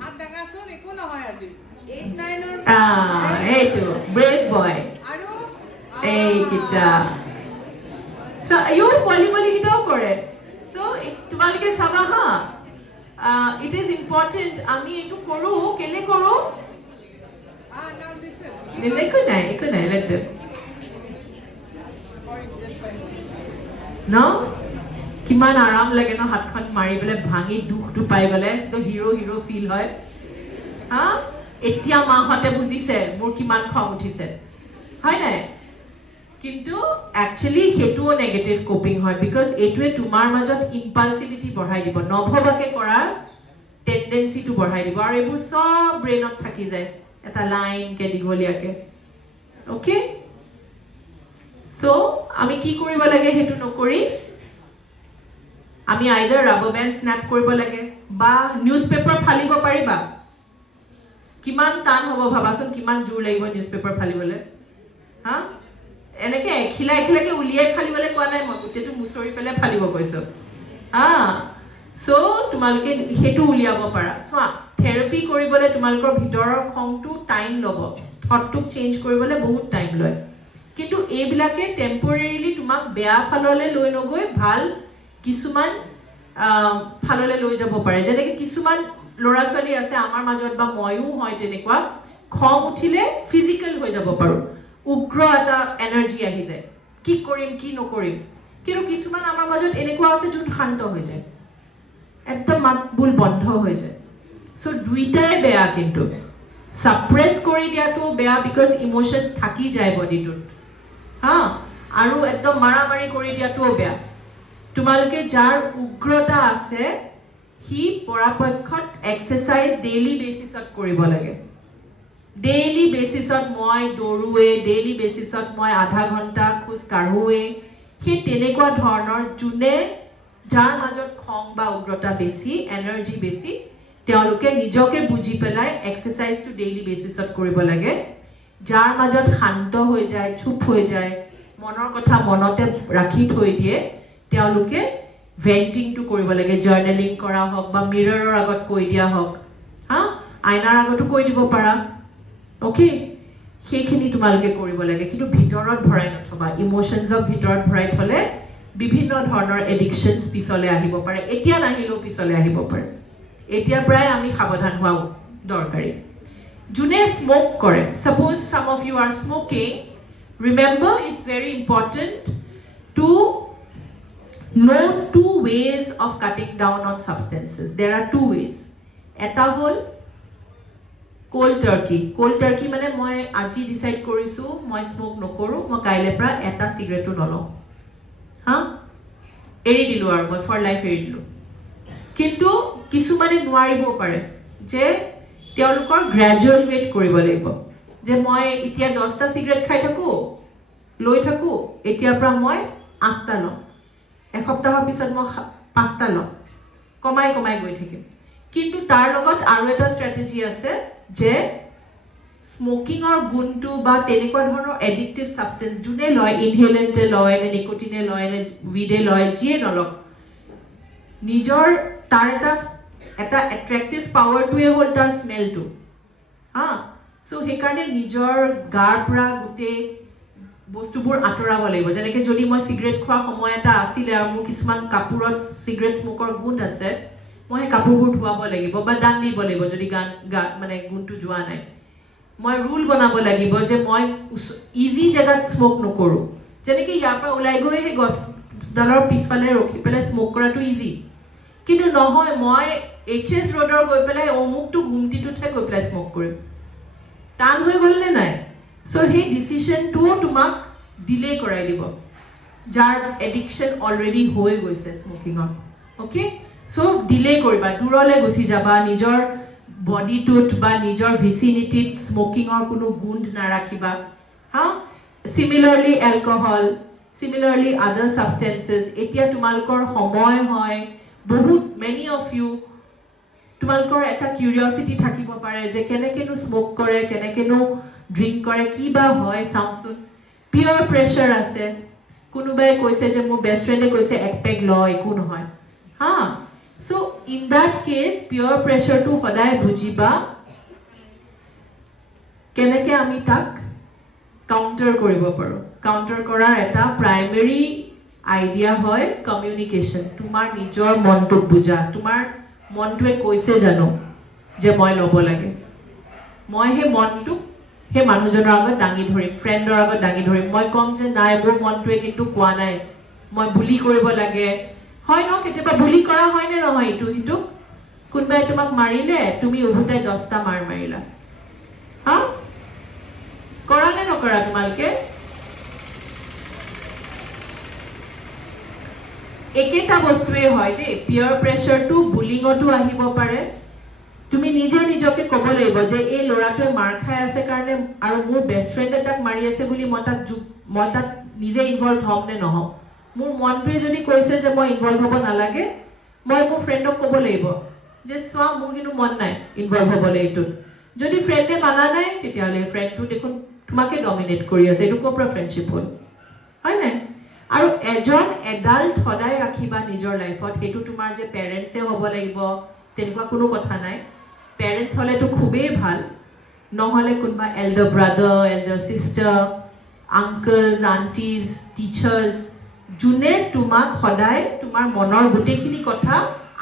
হাত দাঙাচোন একো নহয় আজি 8-9 এইটো ব্ৰেভ বয় আৰু এইকেইটা পোৱালি কেইটাও কৰে so তোমালোকে চাবা হা it is important আমি এইটো কৰো কেলে কৰো now listen একো নাই let them ন কিমান আৰাম লাগে ন হাতখন মাৰি পেলাই ভাঙি দুখটো পাই গলে তো হিৰো ফিল হয় হা এতিয়া মাহঁতে বুজিছে মোৰ কিমান খং উঠিছে হয় নাই কিন্তু একচুয়ালি হেতুও নেগেটিভ কোপিং হয় বিকজ এইটোৱে তোমাৰ মাজত ইম্পালসিভিটি বঢ়াই দিব নভবাকে কৰা টেন্ডেন্সিটো বঢ়াই দিব আৰু এইবোৰ সব ব্ৰেইনত থাকি যায় এটা লাইন কে দীঘলীয়াকে ওকে সো আমি কি কৰিব লাগে হেতু নকৰি আমি আইদাৰ ৰাবাৰ ব্যান্ড স্ন্যাপ কৰিব লাগে বা নিউজ পেপাৰ ফালিব পাৰিবা কিমান টান হ'ব ভাবাচোন কিমান জোৰ লাগিব নিউজ পেপাৰ ফালিবলৈ হা এনেকে এখিলাকে উলিয়াই ফালিবলৈ কোৱা নাই মই গোটেইটো মুচৰি পেলাই ফালিব কৈছো হা সো তোমালোকে হেতু উলিয়াব পাৰা চোৱা থেৰাপি কৰিবলৈ তোমালোকৰ ভিতৰৰ খংটো টাইম ল'ব থটটোক চেঞ্জ কৰিবলৈ বহুত টাইম লয় কিন্তু এইবিলাকে টেম্পৰেৰিলি তোমাক বেয়া ফাললৈ লৈ নগৈ ভাল কিছুমান ফাললৈ লৈ যাব পাৰে যেনেকৈ কিছুমান ল'ৰা ছোৱালী আছে আমাৰ মাজত বা ময়ো হয় তেনেকুৱা খং উঠিলে ফিজিকেল হৈ যাব পাৰো উগ্ৰ এটা এনাৰ্জি আহি যায় কি কৰিম কি নকৰিম কিন্তু কিছুমান আমাৰ মাজত এনেকুৱা আছে যোন শান্ত হৈ যায় একদম মাতবোল বন্ধ হৈ যায় সো দুইটাই বেয়া কিন্তু সাপ্ৰেছ কৰি দিয়াটো বেয়া বিকজ ইমোশনছ থাকি যায় বডিটোত হা আৰু একদম মাৰামাৰি কৰি দিয়াটোও বেয়া তোমালোকে যাৰ উগ্ৰতা আছে হি পৰাপক্ষত এক্সাৰসাইজ ডেইলি বেচিছত কৰিব লাগে ডেইলি বেচিছত মই দৌৰোৱে ডেইলি বেচিছত মই আধা ঘণ্টা খোজ কাঢ়োৱে সেই তেনেকুৱা ধৰণৰ যোনে যাৰ মাজত খং বা উগ্ৰতা বেছি এনাৰ্জি বেছি তেওঁলোকে নিজকে বুজি পেলাই এক্সাৰসাইজটো ডেইলি বেচিছত কৰিব লাগে যাৰ মাজত শান্ত হৈ যায় চুপ হৈ যায় মনৰ কথা মনতে ৰাখি থৈ দিয়ে তেওঁলোকে ভেন্টিংটো কৰিব লাগে জাৰ্নেলিং কৰা হওক বা মিৰৰৰ আগত কৈ দিয়া হওক হা আইনাৰ আগতো কৈ দিব পাৰা ওকে সেইখিনি তোমালোকে কৰিব লাগে কিন্তু ভিতৰত ভৰাই নথবা ইমোশনছক ভিতৰত ভৰাই থলে বিভিন্ন ধৰণৰ এডিকশনছ পিছলৈ আহিব পাৰে এতিয়া নাহিলেও পিছলৈ আহিব পাৰে এতিয়া প্ৰায় আমি সাৱধান হোৱা দৰকাৰী যোনে স্মোক কৰে suppose some of you are smoking remember it's very important to know two ways of cutting down on substances there are two ways eta hol cold turkey mane moi aji decide korisu moi smoke nokoru moi kaile pra eta cigarette nolo ha eri dilu aru moi for life eri dilu kintu kisumane nuaribo pare je teolukor gradual weight koribo lagibo je moi itia 10 ta cigarette khai thaku loi thaku etia pra moi 8 ta lo এসপ্তাহৰ পিছত মই 5টা লম কমাই গৈ থাকিম কিন্তু তাৰ লগত আৰু এটা ষ্ট্ৰেটেজি আছে যে স্মোকিংৰ গুণটো বা তেনেকুৱা ধৰণৰ এডিক্টিভ সাবস্টেন্স যোনে লয় ইনহেলেন্টে লয় নে নিকোটিনে লয় নে উইডে লয় যিয়ে নলক নিজৰ তাৰ এটা এট্ৰেক্টিভ পাৱাৰটোৱে হ'ল তাৰ স্মেলটো হা সো সেইকাৰণে নিজৰ গাৰ পৰা গোটেই বস্তুবোৰ আঁতৰাব লাগিব যেনেকৈ যদি মই চিগাৰেট খোৱা সময় এটা আছিলে আৰু মোৰ কিছুমান কাপোৰত চিগাৰেট স্মোকৰ গোন্ধ আছে মই সেই কাপোৰবোৰ ধুৱাব লাগিব বা দান দিব লাগিব যদি মানে গোন্ধটো যোৱা নাই মই ৰুল বনাব লাগিব যে মই ইজি জেগাত স্মোক নকৰোঁ যেনেকৈ ইয়াৰ পৰা ওলাই গৈ সেই গছডালৰ পিছফালে ৰখি পেলাই স্মোক কৰাটো ইজি কিন্তু নহয় মই HS ৰোডৰ গৈ পেলাই অমুকটো ঘুমটিটোতহে গৈ পেলাই স্মোক কৰিম টান হৈ গ'ল নে নাই সো সেই ডিচিশ্যনটোও তোমাক ডিলে কৰাই দিব যাৰ এডিকশ্যন অলৰেডি হৈ গৈছে স্মোকিঙত অ'কে সো ডিলে কৰিবা দূৰলৈ গুচি যাবা নিজৰ বডিটোত বা নিজৰ ভিচিনিটিত স্মোকিঙৰ কোনো গোন্ধ নাৰাখিবা হা সিমিলাৰলি এলকহল সিমিলাৰলি আদাৰ সাবষ্টেন্সেছ এতিয়া তোমালোকৰ সময় হয় বহুত মেনি অফ ইউ তোমালোকৰ এটা কিউৰিয়চিটি থাকিব পাৰে যে কেনেকেনো স্মোক কৰে কেনেকেনো ড্ৰিংক কৰে কি বা হয় চাওঁচোন পিয়ৰ প্ৰেছাৰ আছে কোনোবাই কৈছে যে মোৰ বেষ্ট ফ্ৰেণ্ডে কৈছে এক পেগ ল একো নহয় হা সো ইন দ্যাট কেছ পিয়ৰ প্ৰেছাৰটো সদায় বুজিবা কেনেকে আমি তাক কাউণ্টাৰ কৰিব পাৰোঁ কাউণ্টাৰ কৰাৰ এটা প্ৰাইমেৰী আইডিয়া হয় কমিউনিকেশ্যন তোমাৰ নিজৰ মনটোক বুজা তোমাৰ মনটোৱে কৈছে জানো যে মই ল'ব লাগে মই সেই মনটোক সেই মানুহজনৰ আগত দাঙি ধৰিম ফ্ৰেণ্ডৰ আগত দাঙি ধৰিম মই ক'ম যে নাই মোৰ মনটোৱে কিন্তু কোৱা নাই মই বুলি কৰিব লাগে হয় ন কেতিয়াবা বুলি কৰা হয় নে নহয় ইটো সিটোক কোনোবাই তোমাক মাৰিলে তুমি উভতাই 10টা মাৰ মাৰিলা হা কৰা নে নকৰা তোমালোকে একেটা বস্তুৱে হয় দেই পিয়ৰ প্ৰেছাৰটো বুলিঙতো আহিব পাৰে তুমি নিজে নিজকে ক'ব লাগিব যে এই ল'ৰাটোৱে মাৰ খাই আছে কাৰণে আৰু মোৰ বেষ্ট ফ্ৰেণ্ডে তাক মাৰি আছে বুলি মই তাক নিজে ইনভলভ হ'ম নে নহ'ম মোৰ মনটোৱে যদি কৈছে যে মই ইনভলভ হ'ব নালাগে মই মোৰ ফ্ৰেণ্ডক ক'ব লাগিব যে চোৱা মোৰ কিন্তু মন নাই ইনভলভ হ'বলৈ এইটোত যদি ফ্ৰেণ্ডে মানা নাই তেতিয়াহ'লে ফ্ৰেণ্ডটো দেখোন তোমাকে ডমিনেট কৰি আছে এইটো ক'ৰ পৰা ফ্ৰেণ্ডশ্বিপ হ'ল হয় নাই আৰু এজন এডাল্ট সদায় ৰাখিবা নিজৰ লাইফত সেইটো তোমাৰ যে পেৰেণ্টছে হ'ব লাগিব তেনেকুৱা কোনো কথা নাই পেৰেণ্টছ হ'লেতো খুবেই ভাল নহ'লে কোনোবা elder brother elder sister uncles aunties teachers যোনে তোমাক সদায় তোমাৰ মনৰ গোটেইখিনি কথা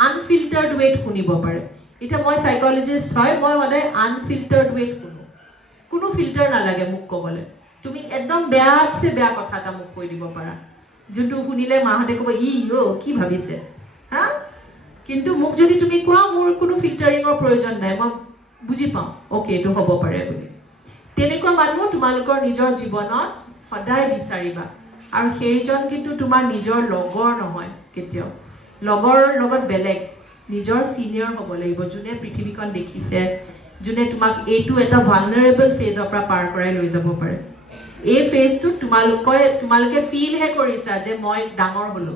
আনফিল্টাৰ্ড ৱেত শুনিব পাৰে এতিয়া মই সাইকলজিষ্ট হয় মই সদায় আনফিল্টাৰ্ড ৱেত শুনো কোনো ফিল্টাৰ নালাগে মোক ক'বলৈ তুমি একদম বেয়াতছে বেয়া কথা এটা মোক কৈ দিব পাৰা যোনটো শুনিলে মাহঁতে ক'ব কি ভাবিছে হা কিন্তু মোক যদি তুমি কোৱা মোৰ কোনো ফিল্টাৰিঙৰ প্ৰয়োজন নাই মই বুজি পাওঁ অ'কে এইটো হ'ব পাৰে বুলি তেনেকুৱা মানুহ তোমালোকৰ নিজৰ জীৱনত সদায় বিচাৰিবা আৰু সেইজন কিন্তু তোমাৰ নিজৰ লগৰ নহয় কেতিয়াও লগৰ লগত বেলেগ নিজৰ চিনিয়ৰ হ'ব লাগিব যোনে পৃথিৱীখন দেখিছে যোনে তোমাক এইটো এটা ভালনাৰেবল ফেজৰ পৰা পাৰ কৰাই লৈ যাব পাৰে এই ফেজটো তোমালোকে ফিলহে কৰিছা যে মই ডাঙৰ হ'লো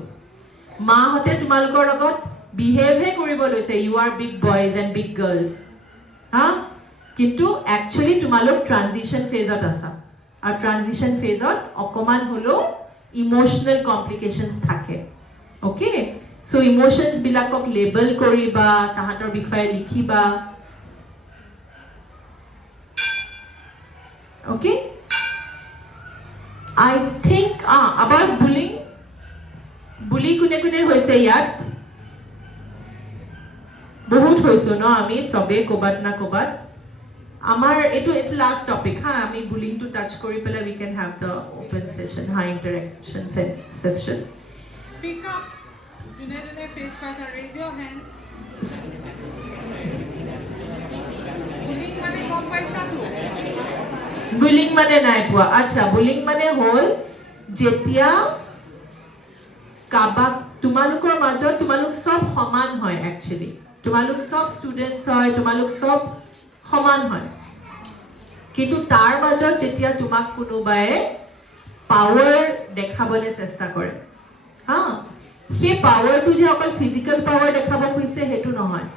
মাহঁতে তোমালোকৰ লগত বিহেভহে কৰিব লৈছে you are big boys and big girls হা কিন্তু একচুৱেলি তোমালোক ট্ৰানজিশ্যন ফেজত আছা আৰু ট্ৰানজিশ্যন ফেজত অকণমান হ'লেও ইম'চনেল কমপ্লিকেশ্যনছ থাকে অ'কে চ' ইম'চনছবিলাকক লেবেল কৰিবা তাহাঁতৰ বিষয়ে লিখিবা okay I think about bullying কোনে হৈছে ইয়াত বহুত হৈছো ন আমি সবে ক'বাত না ক'বাত আমাৰ এইটো লাষ্ট টপিক হা আমি বুলিংটো টাচ কৰি পেলাই we can have the open session high interaction session Speak up. যোনে face কৰিছা raise your hands. বুলিং মানে গম পাইছাতো বুলিং মানে নাই পোৱা আচ্ছা বুলিং মানে হ'ল যেতিয়া কাবাক তোমালোকৰ মাজত তোমালোক সব সমান হয় একচুৱেলি তোমালোক সব ষ্টুডেণ্টছ হয় তোমালোক সব সমান হয় কিন্তু তাৰ মাজত যেতিয়া তোমাক কোনোবাই পাৱাৰ দেখাবলৈ চেষ্টা কৰে হা সেই পাৱাৰটো যে অকল ফিজিকেল পাৱাৰ দেখাব খুজিছে সেইটো নহয়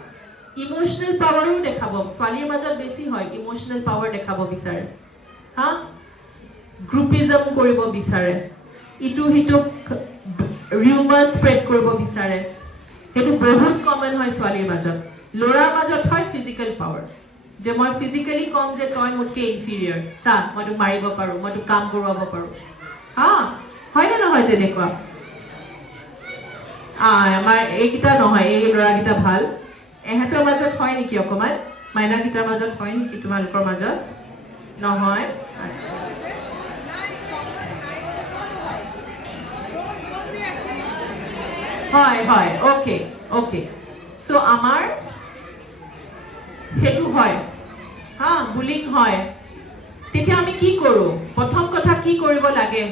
ইমোচনেল পাৱাৰো দেখাব ছোৱালীৰ মাজত বেছি হয় ইমোচনেল পাৱাৰ দেখাব বিচাৰে হা গ্ৰুপিজম কৰিব বিচাৰে ইটো সিটোক ৰিউমাৰ স্প্ৰেড কৰিব বিচাৰে সেইটো বহুত কমন হয় ছোৱালীৰ মাজত ল'ৰাৰ মাজত হয় ফিজিকেল পাৱাৰ যে মই ফিজিকেলি কম যে তই মোতকৈ ইনফিৰিয়ৰ চা মই তোক মাৰিব পাৰোঁ মই তোক কাম কৰোৱাব পাৰোঁ হা হয় না নহয় তেনেকুৱা আমাৰ এইকেইটা নহয় এই ল'ৰাকেইটা ভাল এহেঁতৰ মাজত হয় নেকি অকমান মাইনাকেইটাৰ মাজত হয় নেকি তোমালোকৰ মাজত নহয় আচ্ছা হয় হয় ওকে ওকে সো আমাৰ সেইটো হয় হা বুলিং হয় তেতিয়া আমি কি কৰো প্ৰথম কথা কি কৰিব লাগে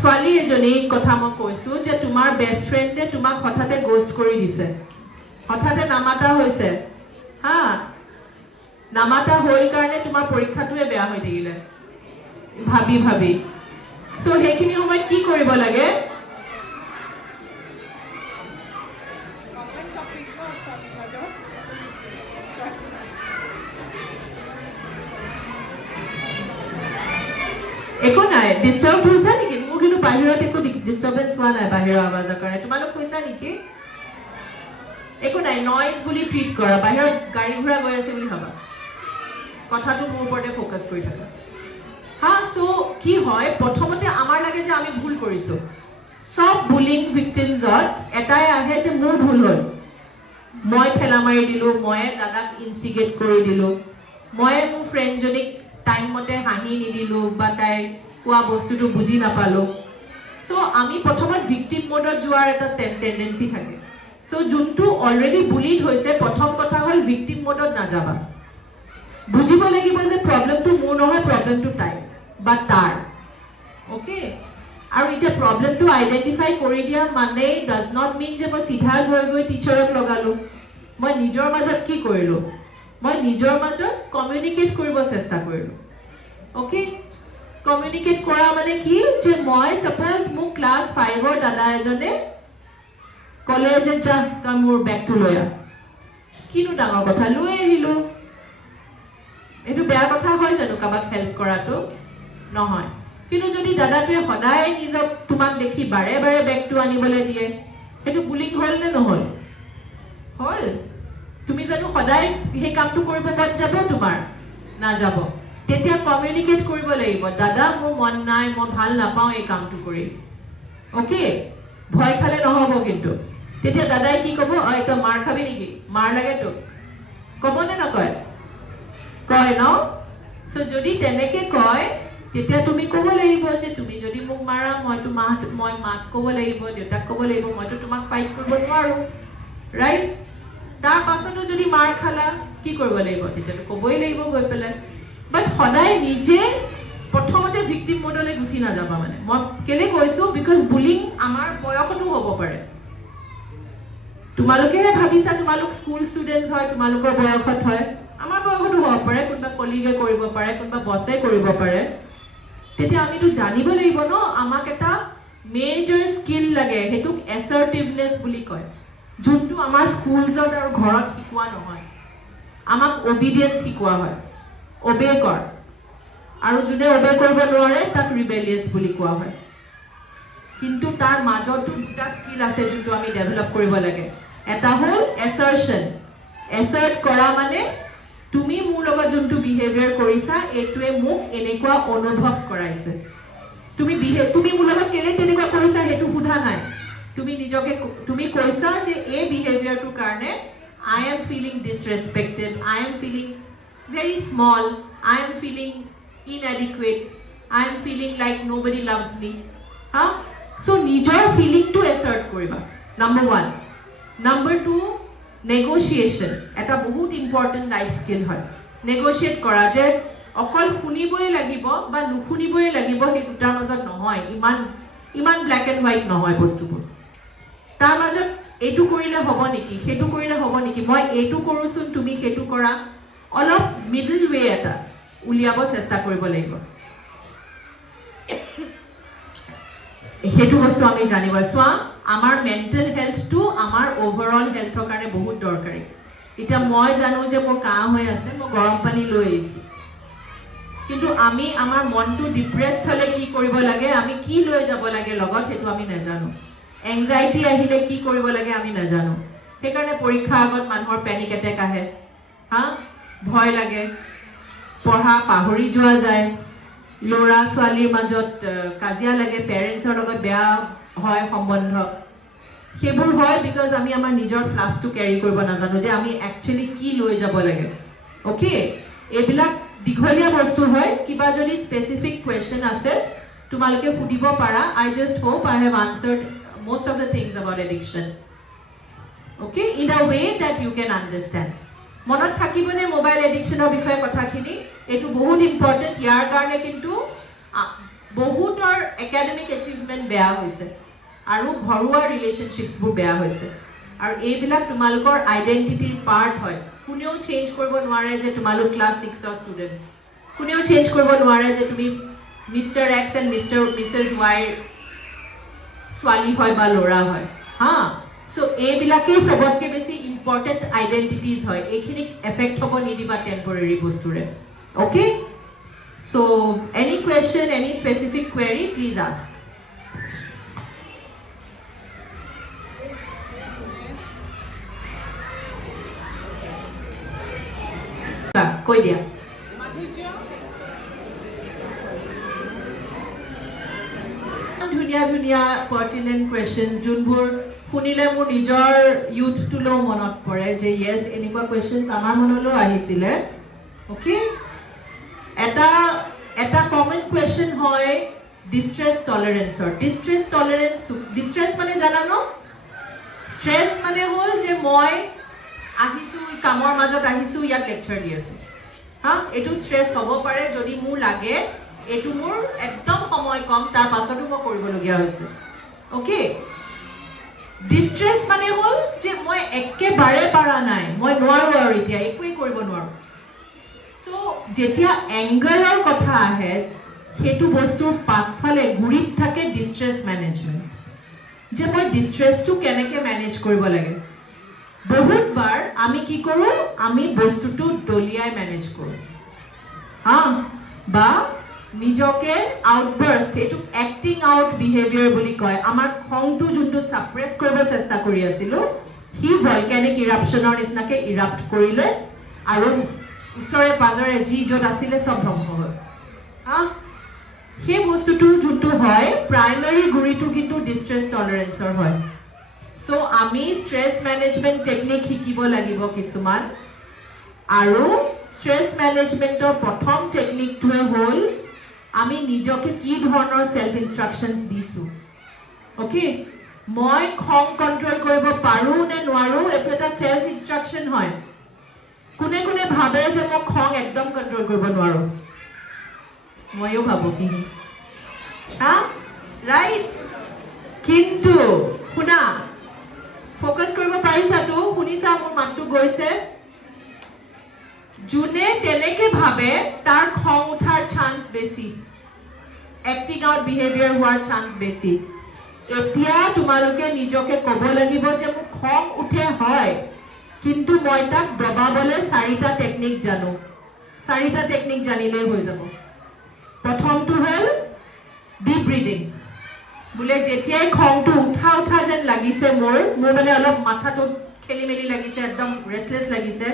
ছোৱালী এজনী কথা মই কৈছো যে তোমাৰ বেষ্ট ফ্ৰেণ্ডে তোমাক হঠাতে গোষ্ট কৰি দিছে হঠাতে নামাতা হৈছে হা নামাতা হ'ল কাৰণে তোমাৰ পৰীক্ষাটোৱে বেয়া হৈ থাকিলে ভাবি ভাবি সো সেইখিনি সময়ত কি কৰিব লাগে একো নাই ডিস্টাৰ্ব হৈছে নেকি মোৰ কিন্তু বাহিৰত একো ডিস্টাৰ্বেন্স হোৱা নাই বাহিৰৰ আৱাজৰ কাৰণে তোমালোক কৈছা নেকি একো নাই নয়েজ বুলি ট্ৰিট কৰা বাহিৰত গাড়ী ঘোঁৰা গৈ আছে বুলি ভাবা কথাটো মোৰ ওপৰতে ফোকাস কৰি থাকা হা সো কি হয় প্ৰথমতে আমাৰ লাগে যে আমি ভুল কৰিছো সব বুলিং ভিকটিমছত এটাই আহে যে মোৰ ভুল হ'ল মই ঠেলা মাৰি দিলো মই দাদাক ইনষ্টিগেট কৰি দিলো মই মোৰ ফ্ৰেণ্ডজনীক টাইম মতে হাঁহি নিদিলো বা তাই কোৱা বস্তুটো বুজি নাপালো সো আমি প্ৰথমত ভিকটিম মোডত যোৱাৰ এটা টেন্ডেন্সি থাকে সো যোনটো অলৰেডি বুলিড হৈছে প্ৰথম কথা হ'ল ভিকটিম মোডত নাযাবা বুজিব লাগিব যে প্ৰবলেমটো মোৰ নহয় প্ৰবলেমটো তাই বা তাৰ ওকে আৰু এতিয়া প্ৰবলেমটো আইডেন্টিফাই কৰি দিয়া মানে ডাজ নট মিন যে মই চিধা গৈ গৈ টিচাৰক লগালো মই নিজৰ মাজত কি কৰিলো মই নিজৰ মাজত কমিউনিকেট কৰিব চেষ্টা কৰিলো ওকে কমিউনিকেট কৰা মানে কি যে মই সাপোজ মোক ক্লাস 5 ৰ দাদা এজনে কলে যে যা তই মোৰ বেগটো লৈ আহ কিনো ডাঙৰ কথা লৈ আহিলো এটো বেয়া কথা হয় জানো কাবাক হেল্প কৰাটো নহয় কিন্তু যদি দাদাটোৱে সদায় নিজক তোমাক দেখি বাৰে বাৰে বেগটো আনিবলৈ দিয়ে এটো বুলিং হল নে নহল হল তুমি জানো সদায় সেই কামটো কৰিব মন যাব তোমাৰ না যাব তেতিয়া কমিউনিকেট কৰিব লাগিব দাদা মোৰ মন নাই মই ভাল নাপাওঁ এই কামটো কৰি ওকে ভয় খালে নহব কিন্তু তেতিয়া দাদাই কি কব অই তই মাৰ খাবি নেকি মাৰ লাগে তো কব নে নকয় কয় ন সো যদি তেনেকে কয় তেতিয়া তুমি কব লাগিব যে তুমি যদি মোক মাৰা মই মাক কব লাগিব দেউতাক কব লাগিব মইতো তোমাক ফাইট কৰিব নোৱাৰো ৰাইট তাৰ পাছতো যদি মাৰ খালা কি কৰিব লাগিব তেতিয়া কবই লাগিব গৈ পেলাই বাট সদায় নিজে প্ৰথমতে ভিকটিম মোডলৈ গুচি নাযাবা মানে মই কেলে কৈছো বিকজ বুলিং আমাৰ বয়সতো হ'ব পাৰে তোমালোকেহে ভাবিছা তোমালোক স্কুল ষ্টুডেন্টস হয় তোমালোকৰ বয়সত হয় আমাৰ বয়সতো হ'ব পাৰে কোনোবা কলিগে কৰিব পাৰে কোনোবা বছে কৰিব পাৰে তেতিয়া আমিতো জানিব লাগিব ন আমাক এটা মেজৰ স্কিল লাগে হেতুক এসাৰ্টিভনেস বুলি কয় যোনটো আমাৰ স্কুলছত আৰু ঘৰত শিকোৱা নহয় আমাক অবিডিয়েন্স শিকোৱা হয় obey কৰ আৰু যোনে obey কৰিব নোৱাৰে তাক ৰিবেলিয়াছ বুলি কোৱা হয় কিন্তু তাৰ মাজতো দুটা স্কিল আছে যোনটো আমি ডেভেলপ কৰিব লাগে এটা হ'ল এসাৰ্শন এসাৰ্ট কৰা মানে তুমি মোৰ লগত যোনটো বিহেভিয়াৰ কৰিছা এটোৱে মোক এনেকুৱা অনুভৱ কৰাইছে তুমি মোৰ লগত কেলে তেনেকুৱা কৰিছা হেতু সোধা নাই তুমি নিজকে তুমি কৈছা যে এই বিহেভিয়াৰটোৰ কাৰণে I am feeling disrespected I am feeling very small I am feeling inadequate I am feeling like nobody loves me so nijor feeling to assert koriba number 1 number 2 negotiation eta bahut important life skill hoy negotiate kora je okol khuniboy lagibo ba nukhuniboy lagibo he dutar majot nohoy iman black and white nohoy bostubur tar majot etu korile hobo niki hetu korile hobo niki moi etu korusun tumi hetu kora অলপ মিডল ওয়ে এটা উলিয়াব চেষ্টা কৰিব লাগিব হেতু বস্তু আমি জানিব সোৱা আমাৰ মেন্টাল হেলথটো আমাৰ ওভাৰঅল হেলথৰ কাৰণে বহুত দৰকাৰী এটা মই জানো যে মোৰ কাহ হৈ আছে মই গৰম পানী লৈ আহিছো কিন্তু আমি আমাৰ মনটো ডিপ্ৰেসড হলে কি কৰিব লাগে আমি কি লৈ যাব লাগে লগত হেতু আমি নাজানো এংজাইটি আহিলে কি কৰিব লাগে আমি নাজানো সেই কাৰণে পৰীক্ষা আগত মানুহৰ প্যানিক অ্যাটাক আহে হা ভয় লাগে পঢ়া পাহৰি যোৱা যায় ল'ৰা ছোৱালীৰ মাজত কাজিয়া লাগে পেৰেণ্টছৰ লগত বেয়া হয় সম্বন্ধ সেইবোৰ হয় বিকজ আমি আমাৰ নিজৰ ক্লাছটো কেৰি কৰিব নাজানো যে আমি একচুৱেলি কি লৈ যাব লাগে ওকে এইবিলাক দীঘলীয়া বস্তু হয় কিবা যদি স্পেচিফিক কুৱেশ্যন আছে তোমালোকে সুধিব পাৰা I just hope I have answered most of the things about addiction okay in a way that you can understand মনত থাকিবনে মোবাইল এডিকশনৰ বিষয়ে কথাখিনি এটো বহুত ইম্পৰ্টেন্ট ইয়াৰ কাৰণে কিন্তু বহুতৰ একাডেমিক এচিভমেন্ট বেয়া হৈছে আৰু ঘৰুৱা ৰিলেশনশিপছবোৰ বেয়া হৈছে আৰু এইবিলাক তোমালোকৰ আইডেন্টিটিৰ পাৰ্ট হয় কোনেও চেঞ্জ কৰিব নোৱাৰে যে তোমালোক ক্লাছ 6 ৰ ষ্টুডেন্ট কোনেও চেঞ্জ কৰিব নোৱাৰে যে তুমি mister x and Mrs Y ছোৱালী হয় বা ল'ৰা হয় হা সো এইবিলাকেই সবতকে বেছি ইম্পৰ্টেন্ট আইডেন্টিটিজ হয় এইখিনি এফেক্ট হ'ব নিদিবা টেম্পৰেৰী বস্তুৰে okay so any question any specific query please ask কৈ দিয়া মাধুৰ্য ধুনীয়া ধুনীয়া পাৰ্টিনেন্ট কুৱেশ্যনছ যোনবোৰ শুনিলে মোৰ নিজৰ ইউথটোলৈ মনত পৰে যে ইয়েছ এনেকুৱা কুৱেশ্যনছ আমাৰ মনলৈ আহিছিলে ওকে এটা কমন কুৱেশ্যন হয় ডিষ্ট্ৰেছ টলাৰেন্সৰ ডিষ্ট্ৰেছ মানে জানা ন ষ্ট্ৰেছ মানে হ'ল যে মই আহিছো কামৰ মাজত আহিছো ইয়াত লেকচাৰ দি আছো হা এইটো ষ্ট্ৰেছ হ'ব পাৰে যদি মোৰ লাগে এইটো মোৰ একদম সময় কম তাৰ পাছতো মই কৰিবলগীয়া হৈছে ওকে ডিষ্ট্ৰেছ মানে হ'ল যে মই একেবাৰে পাৰা নাই মই নোৱাৰো আৰু এতিয়া একোৱেই কৰিব নোৱাৰো সো যেতিয়া এংগাৰৰ কথা আহে সেইটো বস্তুৰ পাছফালে ঘূৰিত থাকে ডিষ্ট্ৰেছ মেনেজমেণ্ট যে মই ডিষ্ট্ৰেছটো কেনেকৈ মেনেজ কৰিব লাগে বহুতবাৰ আমি কি কৰোঁ আমি বস্তুটো দলিয়াই মেনেজ কৰোঁ হা বা নিজকে আউটবাৰ্ষ্ট এইটো এক্টিং আউট বিহেভিয়াৰ বুলি কয় আমাৰ খংটো যোনটো সাপ্ৰেছ কৰিব চেষ্টা কৰি আছিলোঁ সি ভলকেনিক ইৰাপশ্যনৰ নিচিনাকে ইৰাপ্ট কৰিলে আৰু ওচৰে পাজৰে যি য'ত আছিলে চব ধ্বংস হ'ল হা সেই বস্তুটো যোনটো হয় প্ৰাইমাৰী গুৰিটো কিন্তু ডিষ্ট্ৰেছ টলাৰেন্সৰ হয় সো আমি ষ্ট্ৰেছ মেনেজমেণ্ট টেকনিক শিকিব লাগিব কিছুমান আৰু ষ্ট্ৰেছ মেনেজমেণ্টৰ প্ৰথম টেকনিকটোৱে হ'ল আমি নিজকে কি ধৰণৰ সেলফ ইনস্ট্ৰাকশনস দিছো ওকে মই খং কন্ট্ৰোল কৰিব পাৰো নে নোৱাৰো এইটো এটা সেলফ ইনস্ট্ৰাকশন হয় কোনে কোনে ভাবে যে মই খং একদম কন্ট্ৰোল কৰিব নোৱাৰো ময়ো ভাবো কি হা ৰাইট কিন্তু শুনা ফোকাস কৰিব পাৰিছাতো শুনিছা মোৰ মাতটো গৈছে যোনে তেনেকে ভাবে তাৰ খং উঠাৰ চান্স বেছি এক্টিং আউট বিহেভিয়াৰ হোৱাৰ চান্স বেছি এতিয়া তোমালোকে নিজকে ক'ব লাগিব যে মোৰ খং উঠে হয় কিন্তু মই তাক দবাবলৈ 4টা টেকনিক জানো 4টা টেকনিক জানিলে হৈ যাব প্ৰথমটো হ'ল ডিপ ব্ৰিথিং বোলে যেতিয়াই খংটো উঠা উঠা যেন লাগিছে মোৰ মানে অলপ মাথাটো খেলি মেলি লাগিছে একদম ৰেষ্টলেছ লাগিছে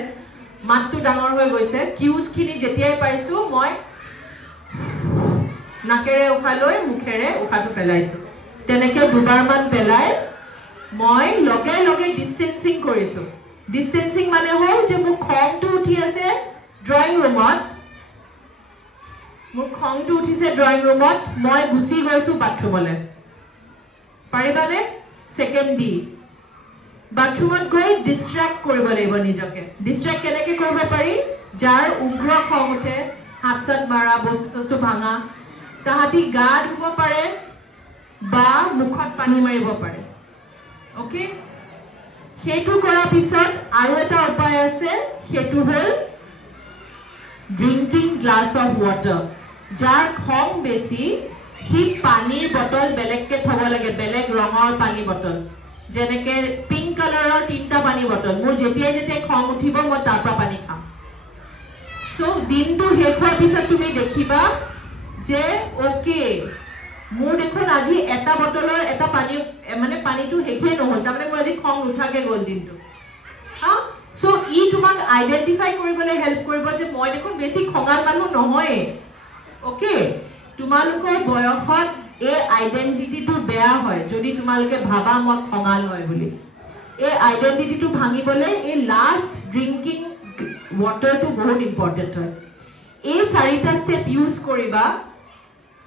মাতটো ডাঙৰ হৈ গৈছে কিউজখিনি যেতিয়াই পাইছো মই নাকেৰে উশাহ লৈ মুখেৰে উশাহটো পেলাইছো তেনেকে দুবাৰমান পেলাই মই লগে লগে ডিষ্টেন্সিং কৰিছো ডিষ্টেন্সিং মানে হ'ল যে মোৰ খংটো উঠি আছে ড্ৰয়িং ৰুমত মোৰ খংটো উঠিছে ড্ৰয়িং ৰুমত মই গুচি গৈছো বাথৰুমলৈ পাৰিবানে সেকেন্ড ডি বাথৰুমত গৈ ডিস্ট্ৰাক্ট কৰিব লাগিব নিজকে ডিস্ট্ৰাক্ট কেনেকে কৰিব পাৰি যাৰ উগ্ৰ খং উঠে হাত চাত মাৰা বস্তু ভাঙা তাহাঁতি গা ধুব পাৰে বা মুখত পানী মাৰিব পাৰে ওকে সেইটো কৰাৰ পিছত আৰু এটা উপায় আছে সেইটো হ'ল ড্ৰিংকিং গ্লাছ অফ ৱাটাৰ যাৰ খং বেছি সি পানীৰ বটল বেলেগকে থব লাগে বেলেগ ৰঙৰ পানী বটল যেনেকে পিংক কালাৰৰ 3টা পানী বটল মোৰ যেতিয়াই খং উঠিব মই তাৰ পৰা পানী খাম সো দিনটো শেষ হোৱাৰ পিছত তুমি দেখিবা যে ওকে মোৰ দেখোন আজি এটা বটলৰ এটা পানী মানে পানীটো শেষেই নহ'ল তাৰমানে মোৰ আজি খং উঠাকে গ'ল দিনটো হা সো ই তোমাক আইডেন্টিফাই কৰিবলৈ হেল্প কৰিব যে মই দেখোন বেছি খঙাল মানুহ নহয় ওকে তোমালোকৰ বয়সত এই আইডেন্টিটিটো বেয়া হয় যদি তোমালোকে ভাবা মই খঙাল হয় বুলি এই আইডেন্টিটিটো ভাঙিবলৈ এই লাষ্ট ড্ৰিংকিং ৱাটাৰটো বহুত ইম্পৰ্টেণ্ট হয় এই চাৰিটা ষ্টেপ ইউজ কৰিবা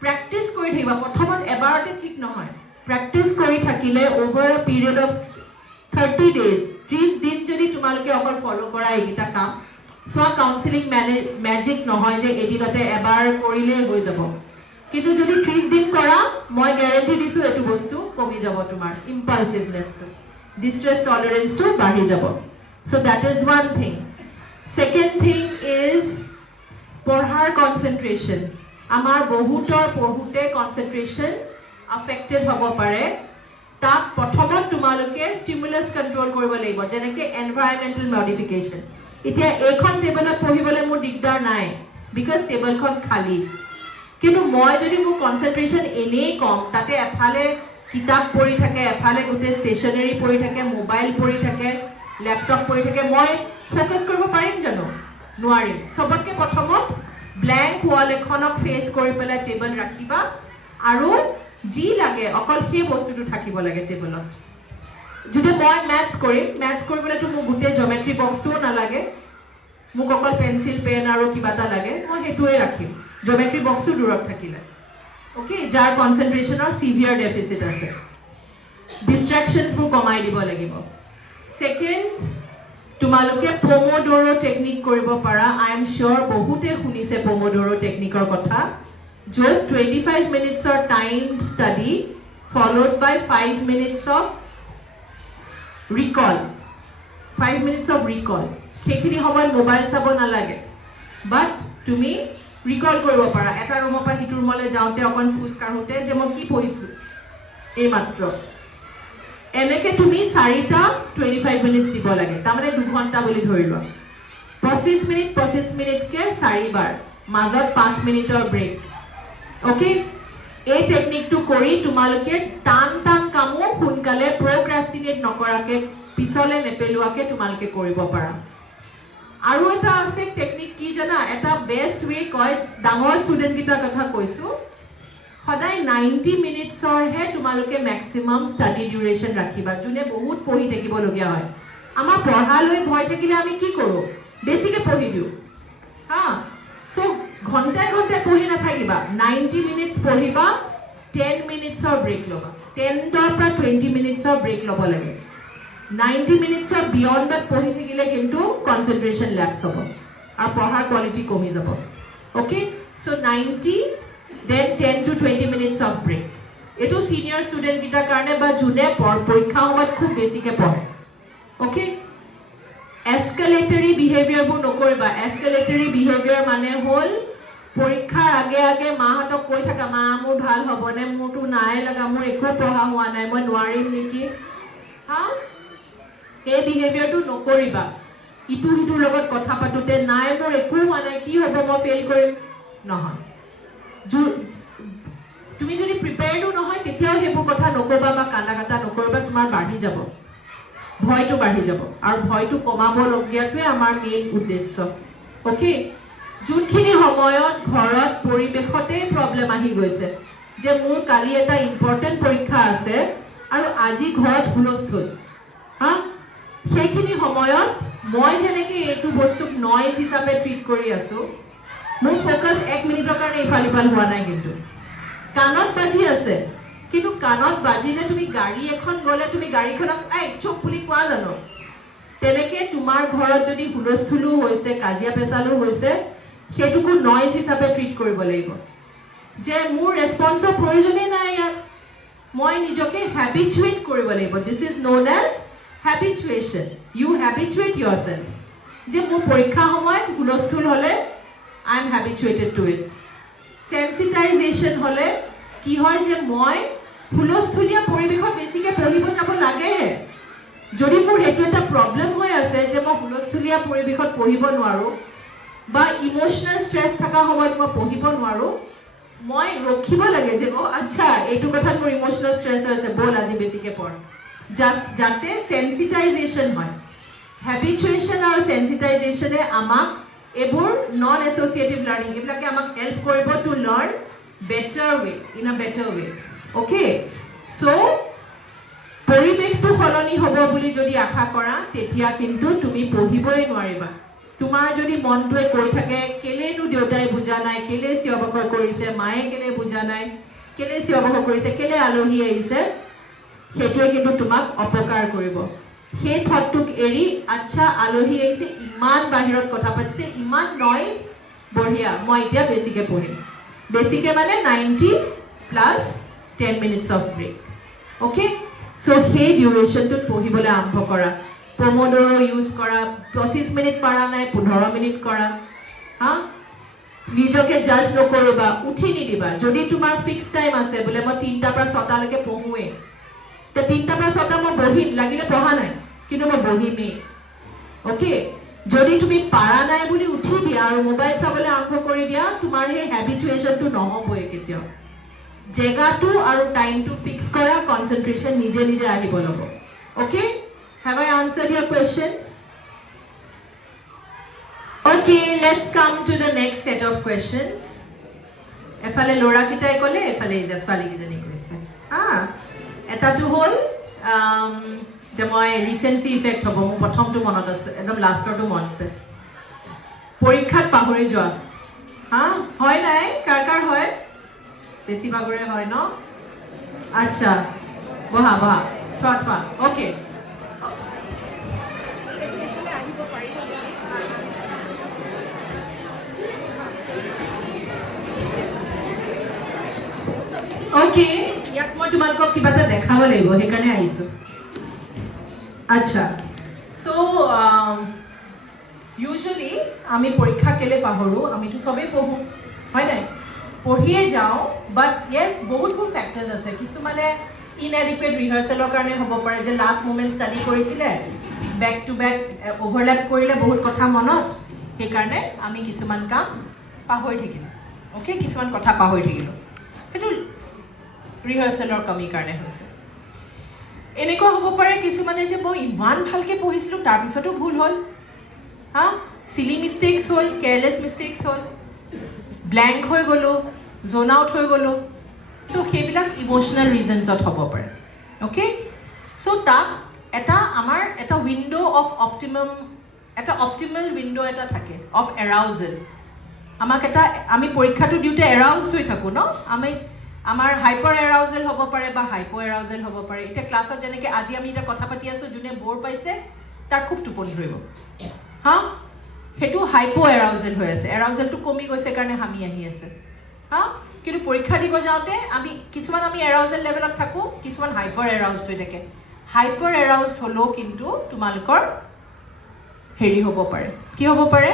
প্ৰেক্টিচ কৰি থাকিবা প্ৰথমত এবাৰতে ঠিক নহয় প্ৰেক্টিচ কৰি থাকিলে ওভাৰ আ পিৰিয়ড অফ 30 ডেজ 30 দিন যদি তোমালোকে অকল ফলো কৰা এইকেইটা কাম সোৱা কাউন্সেলিং মেজিক নহয় যে এদিনতে এবাৰ কৰিলে হৈ যাব কিন্তু যদি 30 দিন কৰা মই গ্যাৰান্টি দিছো এটো বস্তু কমি যাব তোমাৰ ইম্পালসিভনেছটো ডিস্ট্ৰেছ টলাৰেন্সটো বাঢ়ি যাব so that is one thing second thing is পঢ়াৰ কনসেন্ট্ৰেশন আমাৰ বহুতৰ পঢ়ুতে কনসেন্ট্ৰেশন affected হ'ব পাৰে তাক প্ৰথমত তোমালোকে স্টিমুলাস কন্ট্ৰোল কৰিব লাগিব যেনেকৈ এনভায়ৰনমেন্টাল মডিফিকেশন এতিয়া এইখন টেবলত পঢ়িবলৈ মোৰ দিগদাৰ নাই বিকজ টেবলখন খালী কিন্তু মই যদি মোৰ কনসেন্ট্ৰেশন এনেই কম তাতে এফালে কিতাপ পঢ়ি থাকে এফালে গোটেই ষ্টেচনাৰী পঢ়ি থাকে মোবাইল পঢ়ি থাকে ল্যাপটপ পঢ়ি থাকে মই ফোকাস কৰিব পাৰিম জানো নোৱাৰিম সবতকে প্ৰথমত ব্ল্যাঙ্ক ওয়াল এখনক ফেস কৰি পেলাই টেবল ৰাখিবা আৰু জি লাগে অকল সেই বস্তুটো থাকিব লাগে টেবলত যদি মই ম্যাথছ কৰিবলৈ তো মোক গোটেই জিওমেট্ৰি বক্সটো নালাগে মোক অকল পেন্সিল পেন আৰু কিবা এটা লাগে মই হেতুৱে ৰাখিম জিওমেট্ৰি বক্সটো দূৰত থাকিলে ওকে যাৰ কনসেন্ট্ৰেশনৰ সিভিয়াৰ ডেফিসিট আছে ডিস্ট্ৰাকশনছ বোৰ কমাই দিব লাগিব সেকেন্ড তোমালোকে পমোডোৰো টেকনিক কৰিব পাৰা আই এম শিওৰ বহুতে শুনিছে পমোডোৰো টেকনিকৰ কথা जो 25 minutes or timed study followed by 5 minutes of recall 5 minutes of recall সেইখিনি সময় মোবাইল চাব নালাগে বাট তুমি ৰিকল কৰিব পাৰা এটা ৰুমৰ পৰা হিটো ৰুমলৈ যাওঁতে অকন ফুস কাঢ়োতে যে মই কি পঢ়িছো এই মাত্ৰ এনেকে তুমি 4টা 25 মিনিটস দিব লাগে তাৰমানে 2 ঘণ্টা বুলি ধৰি লোৱা 25 মিনিট কে 4 বাৰ মাজত 5 মিনিটৰ ব্ৰেক ওকে এই টেকনিকটো কৰি তোমালোকে টান কামো সোনকালে প্ৰক্ৰাস্টিনেট নকৰাকে পিছলে নেপেলুৱাকে তোমালোকে কৰিব পাৰা আৰু এটা আছে টেকনিক কি জানা এটা বেষ্ট ৱে কয় ডাঙৰ ষ্টুডেন্ট কিটা কথা কৈছো সদায় 90 মিনিটছৰ হে তোমালোকে ম্যাক্সিমাম স্টাডি ডিউৰেশন ৰাখিবা যোনে বহুত পঢ়ি থাকিব লগিয়া হয় আমাৰ পঢ়ালৈ ভয় থাকিলে আমি কি কৰো বেছিকে পঢ়ি দিও হা সো ঘন্টায় পঢ়ি নাথাকিবা 90 মিনিটস পঢ়িবা 10 মিনিটছৰ ব্ৰেক লবা 10 ৰ পৰা 20 মিনিটছৰ ব্ৰেক লব লাগে 90 মিনিটছৰ বিয়ণ্ডত পঢ়ি থাকিলে কিন্তু কনসেন্ট্ৰেশন ল্যাপস হ'ব আৰু পঢ়াৰ কোৱালিটি কমি যাব okay so 90 then 10 to 20 minutes of break এটো সিনিয়ৰ ষ্টুডেন্ট কিটাৰ কাৰণে বা যোনে পৰীক্ষা সময়ত খুব বেছিকে পঢ়ে ওকে এস্কেলেটৰী বিহেভিয়াৰবোৰ নকৰিবা এস্কেলেটৰী বিহেভিয়াৰ মানে হল পৰীক্ষাৰ আগে মাহঁতক কৈ থাকা মা মোৰ ভাল হ'বনে মোৰটো নাই লগা মোৰ একো পঢ়া হোৱা নাই মই নোৱাৰিম নেকি হা এই বিহেভিয়াৰটো নকৰিবা ইটো হিটোৰ লগত কথা পাতোতে নাই মোৰ একো হোৱা নাই কি হ'ব মই ফেল কৰিম নহয় তুমি যদি প্ৰিপেয়াৰডো নহয় তেতিয়াও হেবোৰ কথা নকবা বা কাটা নকৰিবা তোমাৰ বাঢ়ি যাব ভয়টো বাঢ়ি যাব আৰু ভয়টো কমাব লগিয়াটোৱে আমাৰ মেইন উদ্দেশ্য ওকে যোনখিনি সময়ত ঘৰত পৰিবেশতে প্ৰবলেম আহি গৈছে যে মোৰ কালি এটা ইম্পৰ্টেন্ট পৰীক্ষা আছে আৰু আজি ঘৰত হুলস্থুল হা সেইখিনি সময়ত মই যেনেকে এইটো বস্তুক নয়েজ হিচাপে ট্ৰিট কৰি আছো মোৰ ফোকাস 1 মিনিটৰ কাৰণে ইফাল হোৱা নাই কিন্তু কাণত বাজি আছে কিন্তু কাণত বাজিলে তুমি গাড়ী এখন গলে তুমি গাড়ীখনক চুপ বুলি কোৱা জানো তেনেকে তোমাৰ ঘৰত যদি হুলস্থুলো হৈছে কাজিয়া পেচালো হৈছে সেটুকু নয়েজ হিচাপে ট্ৰিট কৰিব লাগিব যে মোৰ ৰেসপন্সৰ প্ৰয়োজনে নাই ইয়াত মই নিজকে হ্যাবিচুৱেট কৰিব লাগিব this is known as habituation you habituate yourself যে মোৰ পৰীক্ষা সময়ত হুলস্থুল হলে I am habituated to it sensitisation হলে কি হয় যে মই হুলস্থুলীয়া পৰিবেশত বেছিকে পঢ়িব যাব লাগে যদি মোৰ হেতু এটা প্ৰবলেম হৈ আছে যে মই হুলস্থুলীয়া পৰিবেশত পঢ়িব নোৱাৰো বা ইমোশনাল স্ট্ৰেস থাকা সময়ত মই পঢ়িব নোৱাৰো মই ৰখিব লাগে যে আচ্ছা এইটো কথা মোৰ ইমোশনাল স্ট্ৰেস হৈছে বল আজি বেছিকে পঢ় যাতে সেন্সিটাইজেশন হয় habituation আৰু sensitization আমাক এইবোৰ non associative learning এইবিলাকে আমাক help কৰিব to learn better way in a better way. Okay, so পৰিৱেশটো সলনি হ'ব বুলি যদি আশা কৰা তেতিয়া কিন্তু তুমি পঢ়িবই নোৱাৰিবা. তোমাৰ যদি মনটোৱে কৈ থাকে কেলেনো দেউতাই বুজা নাই, কেলে চিঞৰ-বাখৰ কৰিছে, মায়ে কেলে বুজা নাই, কেলে চিঞৰ-বাখৰ কৰিছে, কেলে আলহী আহিছে, সেইটোৱে কিন্তু তোমাক অপকাৰ কৰিব. সেই থটটোক এৰি আচ্ছা আলহী আহিছে, ইমান বাহিৰত কথা পাতিছে, ইমান নইজ, বঢ়িয়া, মই এতিয়া বেছিকে পঢ়িম. বেছিকে মানে 90 plus 10 minutes of break. Okay? So সেই ডিউৰেশ্যনটোত পঢ়িবলৈ আৰম্ভ কৰা. পমোডোৰো ইউজ কৰা, 25 মিনিট পাৰা নাই 15 মিনিট কৰা. হা, নিজকে জাজ নকৰিবা, উঠি নিদিবা. যদি তোমাৰ ফিক্স টাইম আছে বোলে মই 3টাৰ পৰা 6টালৈকে পঢ়োৱেই, তে 3টাৰ পৰা 6টা মই বহিম, লাগিলে পঢ়া নাই কিন্তু মই বহিমেই. অ'কে, যদি তুমি পাৰা নাই বুলি উঠি দিয়া আৰু মোবাইল চাবলৈ আৰম্ভ কৰি দিয়া, তোমাৰ সেই হেবিচুৱেশ্যনটো নহ'বই কেতিয়াও. জেগাটো আৰু টাইমটো ফিক্স কৰা, কনচেন্ট্ৰেশ্যন নিজে নিজে আহিব ল'ব. Okay, have I answered your questions? Okay, let's come to the next set of questions. এফালে ল'ৰাকেইটাই ক'লে, এফালে ছোৱালীকেইজনী কৈছে. এটাটো হ'ল যে মই ৰিচেঞ্চি ইফেক্ট হ'ব, মোৰ প্ৰথমটো মনত আছে, একদম লাষ্টৰটো মনত আছে. পৰীক্ষাত পাহৰি যোৱা. হয় নাই? কাৰ কাৰ হয়? বেছিভাগৰে হয় ন? আচ্ছা, বহা বহা, থোৱা. অ'কে, অ'কে, ইয়াত মই তোমালোকক কিবা এটা দেখাব লাগিব, সেইকাৰণে আহিছো. আচ্ছা, চ' ইউজুৱেলি আমি পৰীক্ষা কেলে পাহৰোঁ, আমিতো চবেই পঢ়োঁ, হয় নাই? পঢ়িয়ে যাওঁ, বাট য়েছ বহুতবোৰ ফেক্টাৰ্ছ আছে. কিছুমানে ইনএডিকুৱেট ৰিহাৰ্চেলৰ কাৰণে হ'ব পাৰে, যে লাষ্ট মুমেণ্ট ষ্টাডি কৰিছিলে, বেক টু বেক অভাৰলেপ কৰিলে বহুত কথা মনত, সেইকাৰণে আমি কিছুমান কাম পাহৰি থাকিলোঁ. অ'কে, কিছুমান কথা পাহৰি থাকিলোঁ, সেইটো ৰিহাৰ্চেলৰ কমিৰ কাৰণে হৈছে. এনেকুৱা হ'ব পাৰে কিছুমানে যে মই ইমান ভালকৈ পঢ়িছিলোঁ তাৰপিছতো ভুল হ'ল, চিলি মিষ্টেক্স হ'ল, কেয়াৰলেছ মিষ্টেক্স হ'ল, ব্লেংক হৈ গ'লোঁ, জ'ন আউট হৈ গ'লোঁ. চ' সেইবিলাক ইম'চনেল ৰিজনছত হ'ব পাৰে. অ'কে, চ' তাক আমাৰ এটা উইণ্ড' অফ অপটিমাম, এটা অপটিমেল উইণ্ড' এটা থাকে অফ এৰাউজেল. আমি পৰীক্ষাটো দিওঁতে এৰাউজড হৈ থাকোঁ ন? আমাৰ হাইপাৰ এৰাউজেল হ'ব পাৰে বা হাইপো এৰাউজেল হ'ব পাৰে. এতিয়া ক্লাছত যেনেকৈ আজি আমি এতিয়া কথা পাতি আছোঁ, যোনে ব'ৰ পাইছে তাৰ খুব টোপনি ধৰিব, সেইটো হাইপো এৰাউজেল হৈ আছে, এৰাউজেলটো কমি গৈছে কাৰণে হামি আহি আছে. কিন্তু পৰীক্ষা দিব যাওঁতে কিছুমান আমি এৰাউজেল লেভেলত থাকোঁ, কিছুমান হাইপাৰ এৰাউজড হৈ থাকে. হাইপাৰ এৰাউজড হ'লেও কিন্তু তোমালোকৰ হেৰি হ'ব পাৰে, কি হ'ব পাৰে?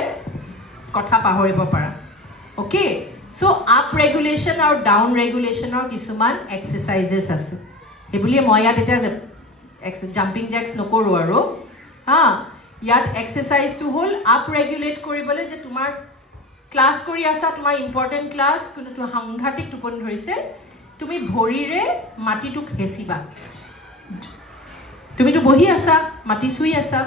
কথা পাহৰিব পাৰা. অ'কে, চ' আপ ৰেগুলেশ্যন আৰু ডাউন ৰেগুলেশ্যনৰ কিছুমান এক্সাৰচাইজেছ আছে. সেইবুলিয়ে মই ইয়াত এতিয়া জাম্পিং জেক্স নকৰোঁ আৰু. ইয়াত এক্সাৰচাইজটো হ'ল আপ ৰেগুলেট কৰিবলৈ, যে তোমাৰ ক্লাছ কৰি আছা, তোমাৰ ইম্পৰ্টেণ্ট ক্লাছ, কিন্তু সাংঘাতিক টোপনি ধৰিছে, তুমি ভৰিৰে মাটিটোক হেঁচিবা. তুমিতো বহি আছা, মাটি চুই আছা,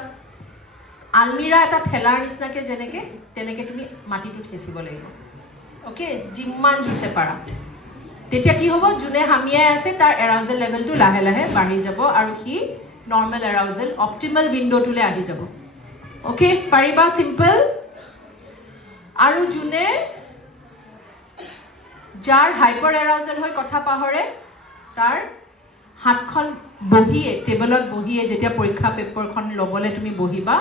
আলমিৰা এটা ঠেলাৰ নিচিনাকৈ যেনেকৈ, তেনেকৈ তুমি মাটিটোত হেঁচিব লাগিব. অ'কে, যিমান জোৰছে পাৰা. তেতিয়া কি হ'ব? যোনে হামিয়াই আছে তাৰ এৰাউজেল লেভেলটো লাহে লাহে বাঢ়ি যাব আৰু সি নৰ্মেল এৰাউজেল অপটিমেল উইণ্ড'টোলৈ আহি যাব. অ'কে, পাৰিবা? চিম্পল. আৰু যাৰ হাইপাৰ এৰাউজেল হৈ কথা পাহৰে, তাৰ হাতখন টেবলত বহিয়ে যেতিয়া পৰীক্ষা পেপাৰখন ল'বলৈ তুমি বহিবা,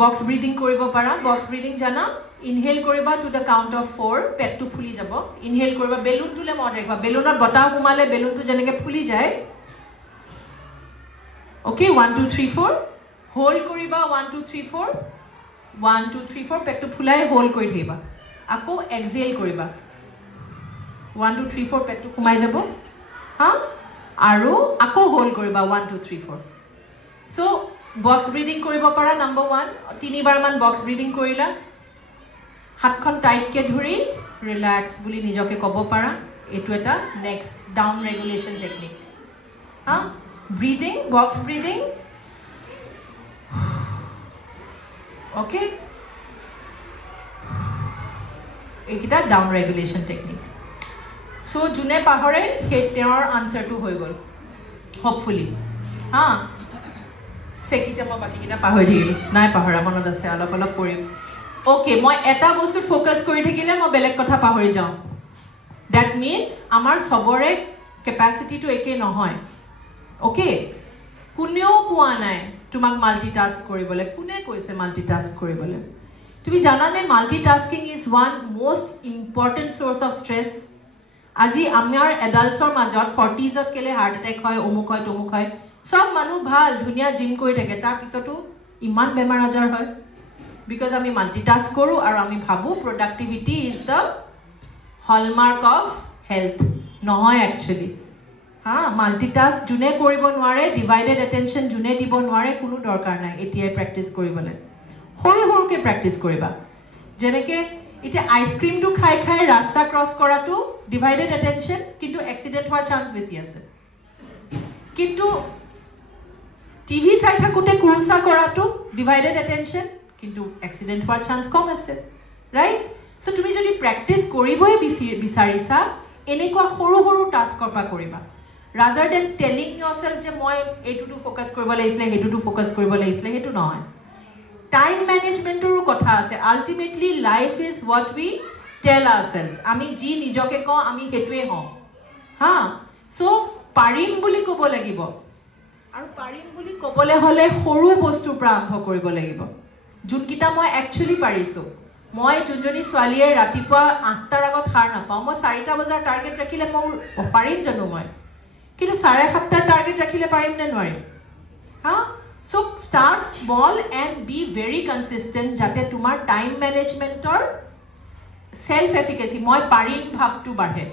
বক্স ব্ৰিডিং কৰিব পাৰা. বক্স ব্ৰিডিং জানা? ইনহেল কৰিবা টু দ্য কাউণ্ট অফ 4, পেটটো ফুলি যাব. ইনহেল কৰিবা, বেলুনটোলৈ মনত ৰাখিবা, বেলুনত বতাহ সোমালে বেলুনটো যেনেকৈ ফুলি যায়. অ'কে, 1 2 3 4, হোল্ড কৰিবা, 1 2 3 4, 1 2 3 4, পেটটো ফুলাই হোল্ড কৰি থাকিবা. আকৌ এক্সেল কৰিবা, 1 2 3 4, পেটটো সোমাই যাব, আৰু আকৌ হোল্ড কৰিবা, 1 2 3 4. চ' বক্স ব্ৰিডিং কৰিব পাৰা. নম্বৰ 1, 3বাৰমান বক্স ব্ৰিডিং কৰিলা, হাতখন টাইটকৈ ধৰি ৰিলেক্স বুলি নিজকে ক'ব পাৰা. এইটো এটা next down regulation technique. Breeding, box breeding, Okay? এইকেইটা ডাউন ৰেগুলেশ্যন টেকনিক সো যোনে পাহৰে সেই তেওঁৰ আনচাৰটো হৈ গ'ল হপফুলি হা চেকিটা মই বাকীকেইটা পাহৰি থাকিলোঁ নাই পাহৰা মনত আছে অলপ অলপ কৰিম অ'কে মই এটা বস্তুত ফ'কাছ কৰি থাকিলে মই বেলেগ কথা পাহৰি যাওঁ ডেট মিনছ আমাৰ চবৰে কেপাচিটিটো একেই নহয় অ'কে কোনেও কোৱা নাই তোমাক মাল্টিটাস্ক কৰিবলৈ কোনে কৈছে মাল্টিটাস্ক কৰিবলৈ তুমি জানানে multitasking is one most important source of stress আজি আমাৰ এডাল্টছৰ মাজত 40ত কেলে হাৰ্ট এটেক হয় অমুক হয় তমুক হয় সব মানুহ ভাল ধুনীয়া জিম কৰি থাকে তাৰপিছতো ইমান বেমাৰ আজাৰ হয় বিকজ আমি মাল্টিটাস্ক কৰোঁ আৰু আমি ভাবোঁ productivity is the hallmark of health নহয় একচুৱেলি হা মাল্টিটাস্ক যোনে কৰিব নোৱাৰে ডিভাইডেড এটেনশ্যন যোনে দিব নোৱাৰে কোনো দৰকাৰ নাই এতিয়াই প্ৰেক্টিছ কৰিবলৈ সৰু সৰুকৈ প্ৰেক্টিছ কৰিবা যেনেকৈ এতিয়া আইচক্ৰীমটো খাই খাই ৰাস্তা ক্ৰছ কৰাটো ডিভাইডেড এটেনশ্যন কিন্তু এক্সিডেণ্ট হোৱাৰ চান্স বেছি আছে কিন্তু টিভি চাই থাকোঁতে কুৰুচা কৰাটো ডিভাইডেড এটেনশ্যন কিন্তু এক্সিডেণ্ট হোৱাৰ চান্স কম আছে ৰাইট চ' তুমি যদি প্ৰেক্টিছ কৰিবই বিচাৰিছা এনেকুৱা সৰু সৰু টাস্কৰ পৰা কৰিবা ৰাদাৰ দেন টেলিং ইয়ৰছেল্ফ যে মই এইটোতো ফ'কাছ কৰিব লাগিছিলে সেইটোতো ফ'কাছ কৰিব লাগিছিলে সেইটো নহয় টাইম মেনেজমেণ্টৰো কথা আছে ultimately life is what we tell ourselves আমি যি নিজকে কওঁ আমি সেইটোৱে হওঁ হা চ' পাৰিম বুলি ক'ব লাগিব আৰু পাৰিম বুলি ক'বলৈ হ'লে সৰু বস্তুৰ পৰা আৰম্ভ কৰিব লাগিব যোনকেইটা মই একচুৱেলি পাৰিছোঁ মই যোনজনী ছোৱালীয়ে ৰাতিপুৱা 8টাৰ আগত সাৰ নাপাওঁ মই 4টা বজাৰ টাৰ্গেট ৰাখিলে মোৰ পাৰিম জানো মই কিন্তু 7:30টাৰ টাৰ্গেট ৰাখিলে পাৰিম নে নোৱাৰিম হা so' start small and be very consistent যাতে তোমাৰ টাইম মেনেজমেণ্টৰ চেল্ফ এফিকেচি মই পাৰিম ভাৱটো বাঢ়ে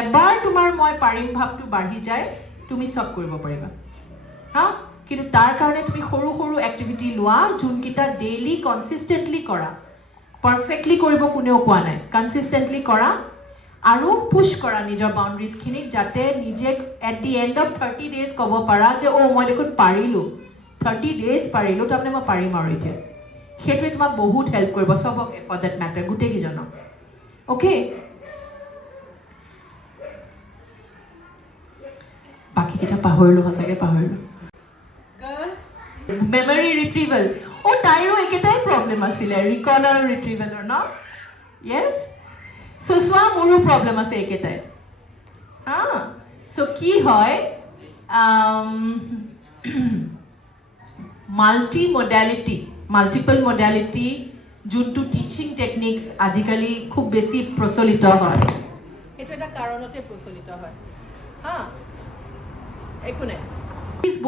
এবাৰ তোমাৰ মই পাৰিম ভাৱটো বাঢ়ি যায় তুমি চব কৰিব পাৰিবা হা কিন্তু তাৰ কাৰণে তুমি সৰু সৰু এক্টিভিটি লোৱা যোনকেইটা ডেইলি কনচিষ্টেণ্টলি কৰা পাৰফেক্টলি কৰিব কোনেও কোৱা নাই কনচিষ্টেণ্টলি কৰা আৰু পুছ কৰা নিজৰ বাউণ্ডেৰিজখিনিক যাতে নিজে at the end of 30 days ক'ব পাৰা যে মই দেখোন পাৰিলোঁ 30 ডেজ পাৰিলোঁ তাৰমানে মই পাৰিম আৰু এতিয়া সেইটোৱে তোমাক বহুত হেল্প কৰিব চবকে ফৰ দেট মেটাৰ গোটেইকেইজনক অ'কে বাকীকেইটা পাহৰিলোঁ সঁচাকৈ পাহৰিলোঁ মেমৰি ৰিট্ৰিভেল তাইৰো একেটাই প্ৰব্লেম আছিলে ৰিকল আৰু ৰিট্ৰিভেলৰ ন য়েছ চ' চোৱা মোৰো প্ৰব্লেম আছে একেটাই হা চ' কি হয় মাল্টিপল মডেলিটি যোনটো টিচিং টেকনিক্স আজিকালি খুব বেছি প্ৰচলিত হয় সেইটো এটা কাৰণতে প্ৰচলিত হয় হা একো নাই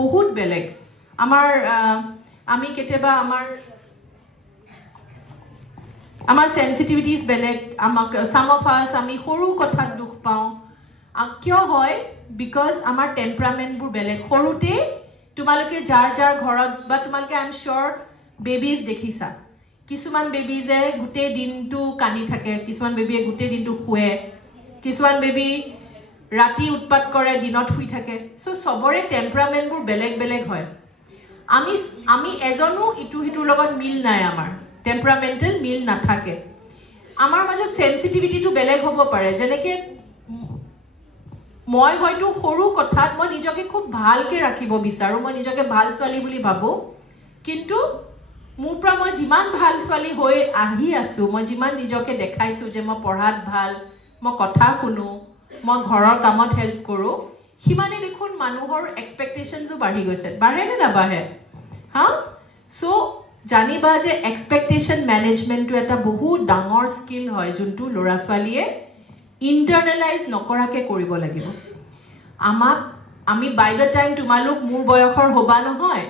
বহুত বেলেগ আমাৰ আমি কেতিয়াবা আমাৰ চেনচিটিভিটিজ বেলেগ আমাক সাম অফ আছ আমি সৰু কথাত দুখ পাওঁ কিয় হয় বিকজ আমাৰ টেম্পাৰামেণ্টবোৰ বেলেগ সৰুতে তোমালোকে যাৰ ঘৰত বা তোমালোকে আই এম চিয়'ৰ বেবিজ দেখিছা কিছুমান বেবিজে গোটেই দিনটো কান্দি থাকে কিছুমান বেবিয়ে গোটেই দিনটো শুৱে কিছুমান বেবি ৰাতি উৎপাত কৰে দিনত শুই থাকে চ' চবৰে টেম্পাৰামেণ্টবোৰ বেলেগ বেলেগ হয় আমি এজনো ইটো সিটোৰ লগত মিল নাই আমাৰ টেম্পাৰামেণ্টেল মিল নাথাকে আমাৰ মাজত চেনচিটিভিটিটো বেলেগ হ'ব পাৰে যেনেকৈ মই হয়তো সৰু কথাত মই নিজকে খুব ভালকৈ ৰাখিব বিচাৰোঁ মই নিজকে ভাল ছোৱালী বুলি ভাবোঁ কিন্তু মোৰ পৰা মই যিমান ভাল ছোৱালী হৈ আহি আছোঁ মই যিমান নিজকে দেখাইছোঁ যে মই পঢ়াত ভাল মই কথা শুনো মই ঘৰৰ কামত হেল্প কৰোঁ সিমানে দেখোন মানুহৰ এক্সপেক্টেশ্যনছো বাঢ়ি গৈছে বাঢ়ে নে নাবাঢ়ে হা চ' জানিবা যে এক্সপেক্টেশ্যন মেনেজমেণ্টটো এটা বহুত ডাঙৰ স্কিল হয় যোনটো ল'ৰা ছোৱালীয়ে ইণ্টাৰনেলাইজ নকৰাকৈ কৰিব লাগিব আমি বাই দ্য টাইম তোমালোক মোৰ বয়সৰ হ'বা নহয়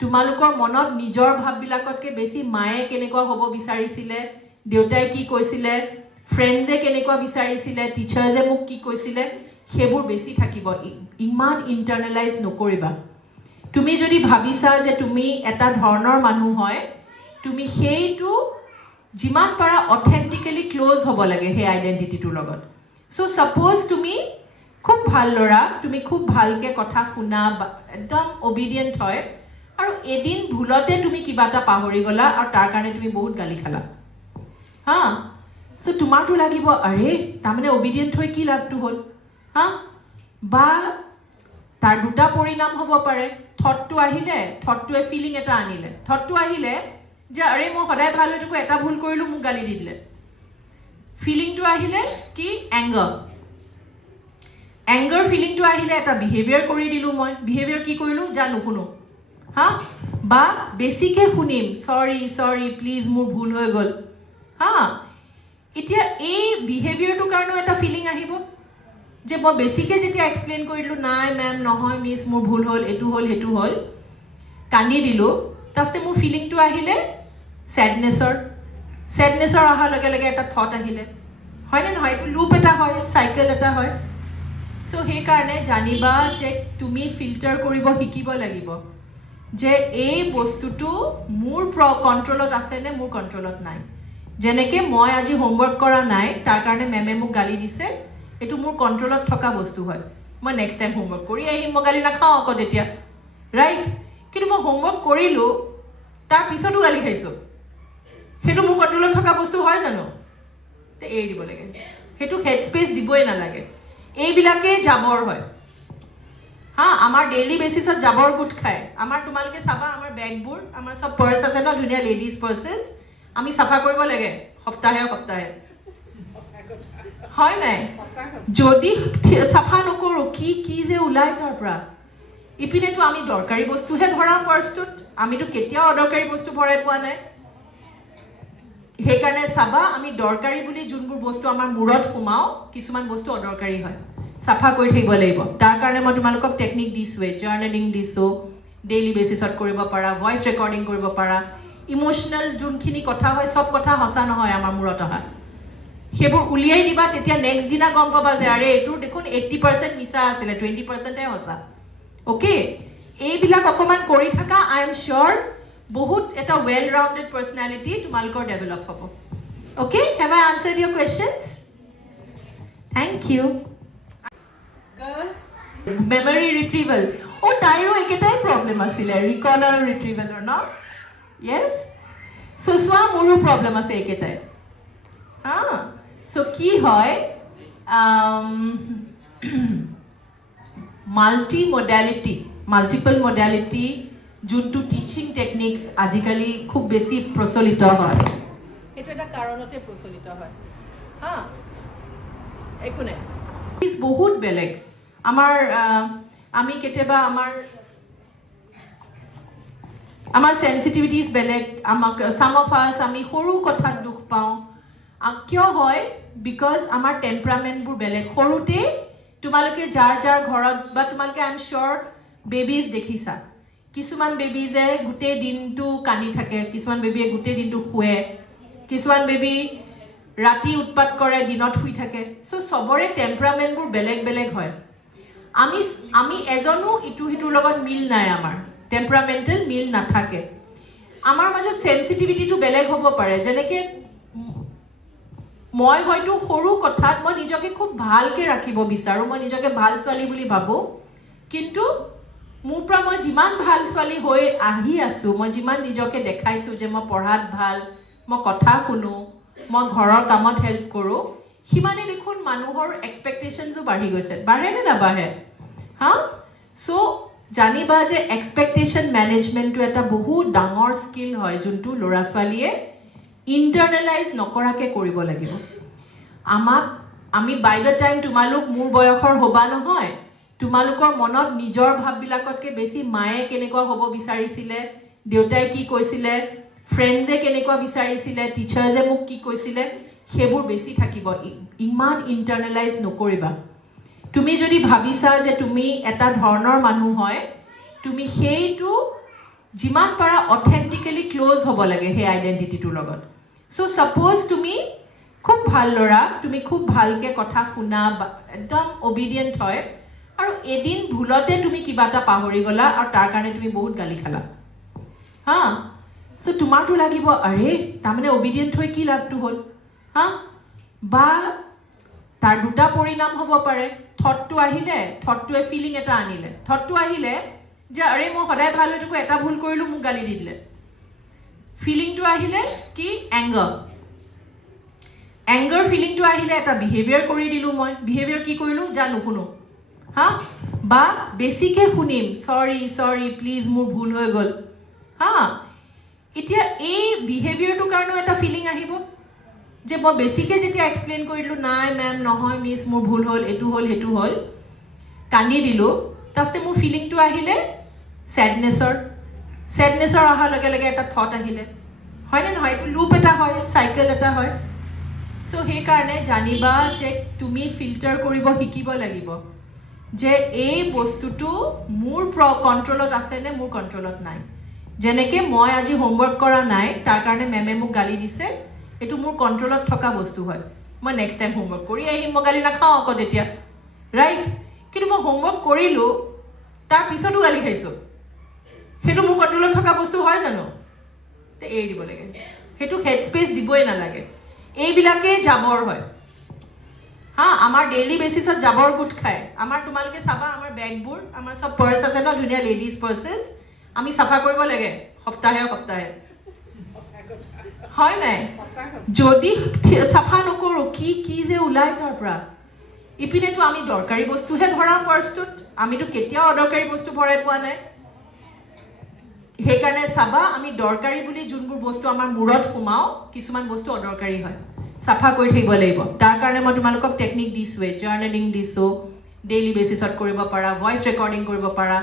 তোমালোকৰ মনত নিজৰ ভাৱবিলাকতকৈ বেছি মায়ে কেনেকুৱা হ'ব বিচাৰিছিলে দেউতাই কি কৈছিলে ফ্ৰেণ্ডছে কেনেকুৱা বিচাৰিছিলে টিচাৰ্ছে মোক কি কৈছিলে সেইবোৰ বেছি থাকিব ইমান ইণ্টাৰনেলাইজ নকৰিবা তুমি যদি ভাবিছা যে তুমি এটা ধৰণৰ মানুহ হয় তুমি সেইটো যিমান পাৰা অথেণ্টিকেলি ক্ল'জ হ'ব লাগে সেই আইডেণ্টিটিটোৰ লগত চ' ছাপ'জ তুমি খুব ভাল ল'ৰা তুমি খুব ভালকৈ কথা শুনা একদম অবিডিয়েণ্ট হয় আৰু এদিন ভুলতে তুমি কিবা এটা পাহৰি গলা আৰু তাৰ কাৰণে তুমি বহুত গালি খালা হা সো তোমাৰটো লাগিব আৰে তাৰমানে অবিডিয়েন্ট হৈ কি লাভটো হ'ল হা বা তাৰ দুটা পৰিণাম হ'ব পাৰে থটটো আহিলে থটটোৱে ফিলিং এটা আনিলে থটটো আহিলে যে আৰে মই সদায় ভাল হৈ থাকো এটা ভুল কৰিলো মোক গালি দি দিলে ফিলিংটো আহিলে কি এংগাৰ ফিলিংটো আহিলে এটা বিহেভিয়াৰ কৰি দিলো মই বিহেভিয়াৰ কি কৰিলো জানো শুনো হা বা বেছিকে শুনিম সৰি প্লিজ মোৰ ভুল হৈ গ'ল হা এতিয়া এই বিহেভিয়াৰটোৰ কাৰণেও এটা ফিলিং আহিব যে মই বেছিকে যেতিয়া এক্সপ্লেইন কৰি দিলো নাই মেম নহয় মিছ মোৰ ভুল হ'ল এইটো হ'ল সেইটো হ'ল কান্দি দিলো তাৰপিছতে মোৰ ফিলিংটো আহিলে ছেডনেছৰ অহাৰ লগে লগে এটা থট আহিলে হয়নে নহয় এইটো লুপ এটা হয় চাইকেল এটা হয় সো সেইকাৰণে জানিবা যে তুমি ফিল্টাৰ কৰিব শিকিব লাগিব যে এই বস্তুটো মোৰ কণ্ট্ৰলত আছে নে মোৰ কণ্ট্ৰলত নাই যেনেকে মই আজি হোমৱৰ্ক কৰা নাই তাৰ কাৰণে মেমে মোক গালি দিছে এইটো মোৰ কণ্ট্ৰলত থকা বস্তু হয় মই নেক্সট টাইম হোমৱৰ্ক কৰি আহিম মই গালি নাখাওঁ আকৌ তেতিয়া ৰাইট কিন্তু মই হোমৱৰ্ক কৰিলো তাৰ পিছতো গালি খাইছো সেইটো মোৰ কণ্ট্ৰলত থকা বস্তু হয় জানো তে এৰি দিব লাগে সেইটো হেড স্পেচ দিবই নালাগে এইবিলাকে জাবৰ হয় হা আমাৰ ডেইলি বেচিছত জাবৰ গোট খায় আমাৰ তোমালোকে চাবা আমাৰ বেগবোৰ আমাৰ সব পাৰ্চ আছে ন ধুনীয়া লেডিজ পাৰ্চেছ আমি চাফা কৰিব লাগে সপ্তাহে হয় নাই যদি চাফা নকৰো কি যে ওলাই তাৰ পৰা ইপিনেতো আমি দৰকাৰী বস্তুহে ভৰাম পাৰ্চটোত আমিতো কেতিয়াও অদৰকাৰী বস্তু ভৰাই পোৱা নাই সেইকাৰণে চাবা আমি দৰকাৰী বুলি যোনবোৰ বস্তু আমাৰ মূৰত সোমাও কিছুমান বস্তু অদৰকাৰী হয় চাফা কৰি থাকিব লাগিব তাৰ কাৰণে মই তোমালোকক টেকনিক দিছোৱে জাৰ্নেলিং দিছো ডেইলি বেচিছত কৰিব পাৰা ভইচ ৰেকৰ্ডিং কৰিব পাৰা ইমোচনেল যোনখিনি কথা হয় সব কথা সঁচা নহয় আমাৰ মূৰত অহা সেইবোৰ উলিয়াই দিবা তেতিয়া নেক্সট দিনা গম পাবা যে আৰে এইটো দেখোন 80% মিছা আছিলে 20%হে সঁচা ওকে এইবিলাক অকমান কৰি থাকা আই এম শিওৰ বহুত এটা ৱেল ৰাউণ্ডেড পাৰ্চনেলিটি তোমালোকৰ ডেভেলপ হ'ব okay have I answered your questions thank you girls memory retrieval oh tairo eketai problem asile recall or retrieval or no yes so swa moru problem ase eketai ha so ki hoy multiple modality juntu teaching techniques ajikali khub beshi procholito hoy eto eta karonote procholito hoy ha ekune is bahut beleg আমার আমি কেতিয়াবা আমাৰ সেনসিটিভিটিজ বেলেগ আমাক সাম অফ আস আমি সৰু কথাত দুখ পাওঁ কিয় হয় বিকজ আমাৰ টেম্পাৰামেন্টবোৰ বেলেগ সৰুতে তোমালোকে যাৰ ঘৰত বা তোমালোকে আই এম শিওৰ বেবিজ দেখিছা কিছুমান বেবিজে গোটেই দিনটো কান্দি থাকে কিছুমান বেবিয়ে গোটেই দিনটো শুৱে কিছুমান বেবি ৰাতি উৎপাত কৰে দিনত শুই থাকে সো সবৰে টেম্পাৰামেন্টবোৰ বেলেগ হয় আমি এজনো ইটো হিটোৰ লগত মিল নাই আমাৰ টেম্পাৰামেন্টাল মিল নাথাকে আমাৰ মাজত সেনসিটিভিটিটো বেলেগ হ'ব পাৰে যেনেকে মই হয়তো সৰু কথাত মই নিজকে খুব ভালকে ৰাখিব বিচাৰো মই নিজকে ভাল ছোৱালী বুলি ভাবো কিন্তু মোৰ পৰা মই যিমান ভাল ছোৱালী হৈ আহি আছো মই যিমান নিজকে দেখাইছো যে মই পঢ়াত ভাল মই কথা শুনো মই ঘৰৰ কামত হেল্প কৰো সিমানে দেখোন মানুহৰ এক্সপেক্টেশনসও বাঢ়ি গৈছে বাঢ়ে নে নাবাঢ়ে হা সো জানিবা যে এক্সপেক্টেশন মেনেজমেন্টটো এটা বহুত ডাঙৰ স্কিল হয় যোনটো ল'ৰা ছোৱালীয়ে ইন্টাৰনেলাইজ নকৰাকে কৰিব লাগিব আমি বাই দ্য টাইম তোমালোক মোৰ বয়সৰ হবা নহয় তোমালোকৰ মনত নিজৰ ভাববিলাকতকে বেছি মায়ে কেনেকুৱা হ'ব বিচাৰিছিলে দেউতাই কি কৈছিলে ফ্ৰেণ্ডছে কেনেকুৱা বিচাৰিছিলে টিচাৰছে মোক কি কৈছিলে সেইবোৰ বেছি থাকিব ইমান ইন্টাৰনেলাইজ নকৰিবা তুমি যদি ভাবিছা যে তুমি এটা ধৰণৰ মানুহ হয় তুমি সেইটো যিমান পাৰা অথেন্টিকেলি ক্লোজ হ'ব লাগে সেই আইডেন্টিটিটোৰ লগত সো সাপোজ তুমি খুব ভাল ল'ৰা তুমি খুব ভালকে কথা শুনা একদম অবিডিয়েন্ট হয় আৰু এদিন ভুলতে তুমি কিবা এটা পাহৰি গলা আৰু তাৰ কাৰণে তুমি বহুত গালি খালা হা সো তোমাৰটো লাগিব আৰে তাৰমানে অবিডিয়েন্ট হৈ কি লাভটো হ'ল হা বা তাৰ দুটা পৰিণাম হ'ব পাৰে থটটো আহিলে থটটোৱে ফিলিং এটা আনিলে থটটো আহিলে যে আৰে মই সদায় ভাল হৈ থাকো এটা ভুল কৰিলো মোক গালি দি দিলে ফিলিংটো আহিলে কি এংগাৰ ফিলিংটো আহিলে এটা বিহেভিয়াৰ কৰি দিলো মই বিহেভিয়াৰ কি কৰিলো যা নুশুনো হা বা বেছিকে শুনিম সৰি প্লিজ মোৰ ভুল হৈ গ'ল হা এতিয়া এই বিহেভিয়াৰটোৰ কাৰণেও এটা ফিলিং আহিব যে মই বেছিকে যেতিয়া এক্সপ্লেইন কৰি দিলো নাই মেম নহয় মিছ মোৰ ভুল হ'ল এইটো হ'ল সেইটো হ'ল কান্দি দিলো তাৰপিছতে মোৰ ফিলিংটো আহিলে ছেডনেছৰ অহাৰ লগে লগে এটা থট আহিলে হয়নে নহয় এইটো লুপ এটা হয় চাইকেল এটা হয় চ' সেইকাৰণে জানিবা যে তুমি ফিল্টাৰ কৰিব শিকিব লাগিব যে এই বস্তুটো মোৰ কণ্ট্ৰলত আছে নে মোৰ কণ্ট্ৰলত নাই যেনেকে মই আজি হোমৱৰ্ক কৰা নাই তাৰ কাৰণে মেমে মোক গালি দিছে এইটো মোৰ কণ্ট্ৰলত থকা বস্তু হয় মই নেক্সট টাইম হোমৱৰ্ক কৰি আহিম মই গালি নাখাওঁ আকৌ তেতিয়া ৰাইট কিন্তু মই হোমৱৰ্ক কৰিলোঁ তাৰ পিছতো গালি খাইছোঁ সেইটো মোৰ কণ্ট্ৰলত থকা বস্তু হয় জানো তে এৰি দিব লাগে সেইটো হেড স্পেচ দিবই নালাগে এইবিলাকেই জাবৰ হয় হা আমাৰ ডেইলি বেচিছত জাবৰ গোট খায় আমাৰ তোমালোকে চাবা আমাৰ বেগবোৰ আমাৰ চব পাৰ্চ আছে ন ধুনীয়া লেডিজ পাৰ্চেছ আমি চাফা কৰিব লাগে সপ্তাহে হয় নাই যদি চাফা নকৰো কি যে ওলাই তাৰ পৰা ইপিনেতো আমি দৰকাৰী বস্তুহে ভৰাম পাৰ্চটোত আমিতো কেতিয়াও অদৰকাৰী বস্তু ভৰাই পোৱা নাই সেইকাৰণে চাবা আমি দৰকাৰী বুলি যোনবোৰ বস্তু আমাৰ মূৰত সোমাও কিছুমান বস্তু অদৰকাৰী হয় চাফা কৰি থাকিব লাগিব তাৰ কাৰণে মই তোমালোকক টেকনিক দিছোৱে জাৰ্নেলিং দিছো ডেইলি বেচিছত কৰিব পাৰা ভইচ ৰেকৰ্ডিং কৰিব পাৰা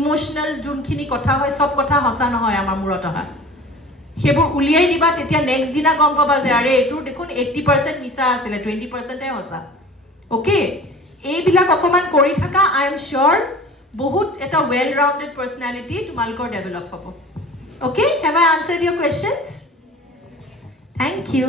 ইমোচনেল যোনখিনি কথা হয় চব কথা সঁচা নহয় আমাৰ মূৰত অহা সেইবোৰ উলিয়াই দিবা তেতিয়া নেক্সট দিনা গম পাবা যে আৰে এইটোৰ দেখোন 80% মিছা আছিলে 20%হে সঁচা অ'কে এইবিলাক অকণমান কৰি থাকা আই এম চিয়'ৰ বহুত এটা ৱেল ৰাউণ্ডেড পাৰ্চনেলিটি তোমালোকৰ ডেভেলপ হ'ব okay have I answered your questions thank U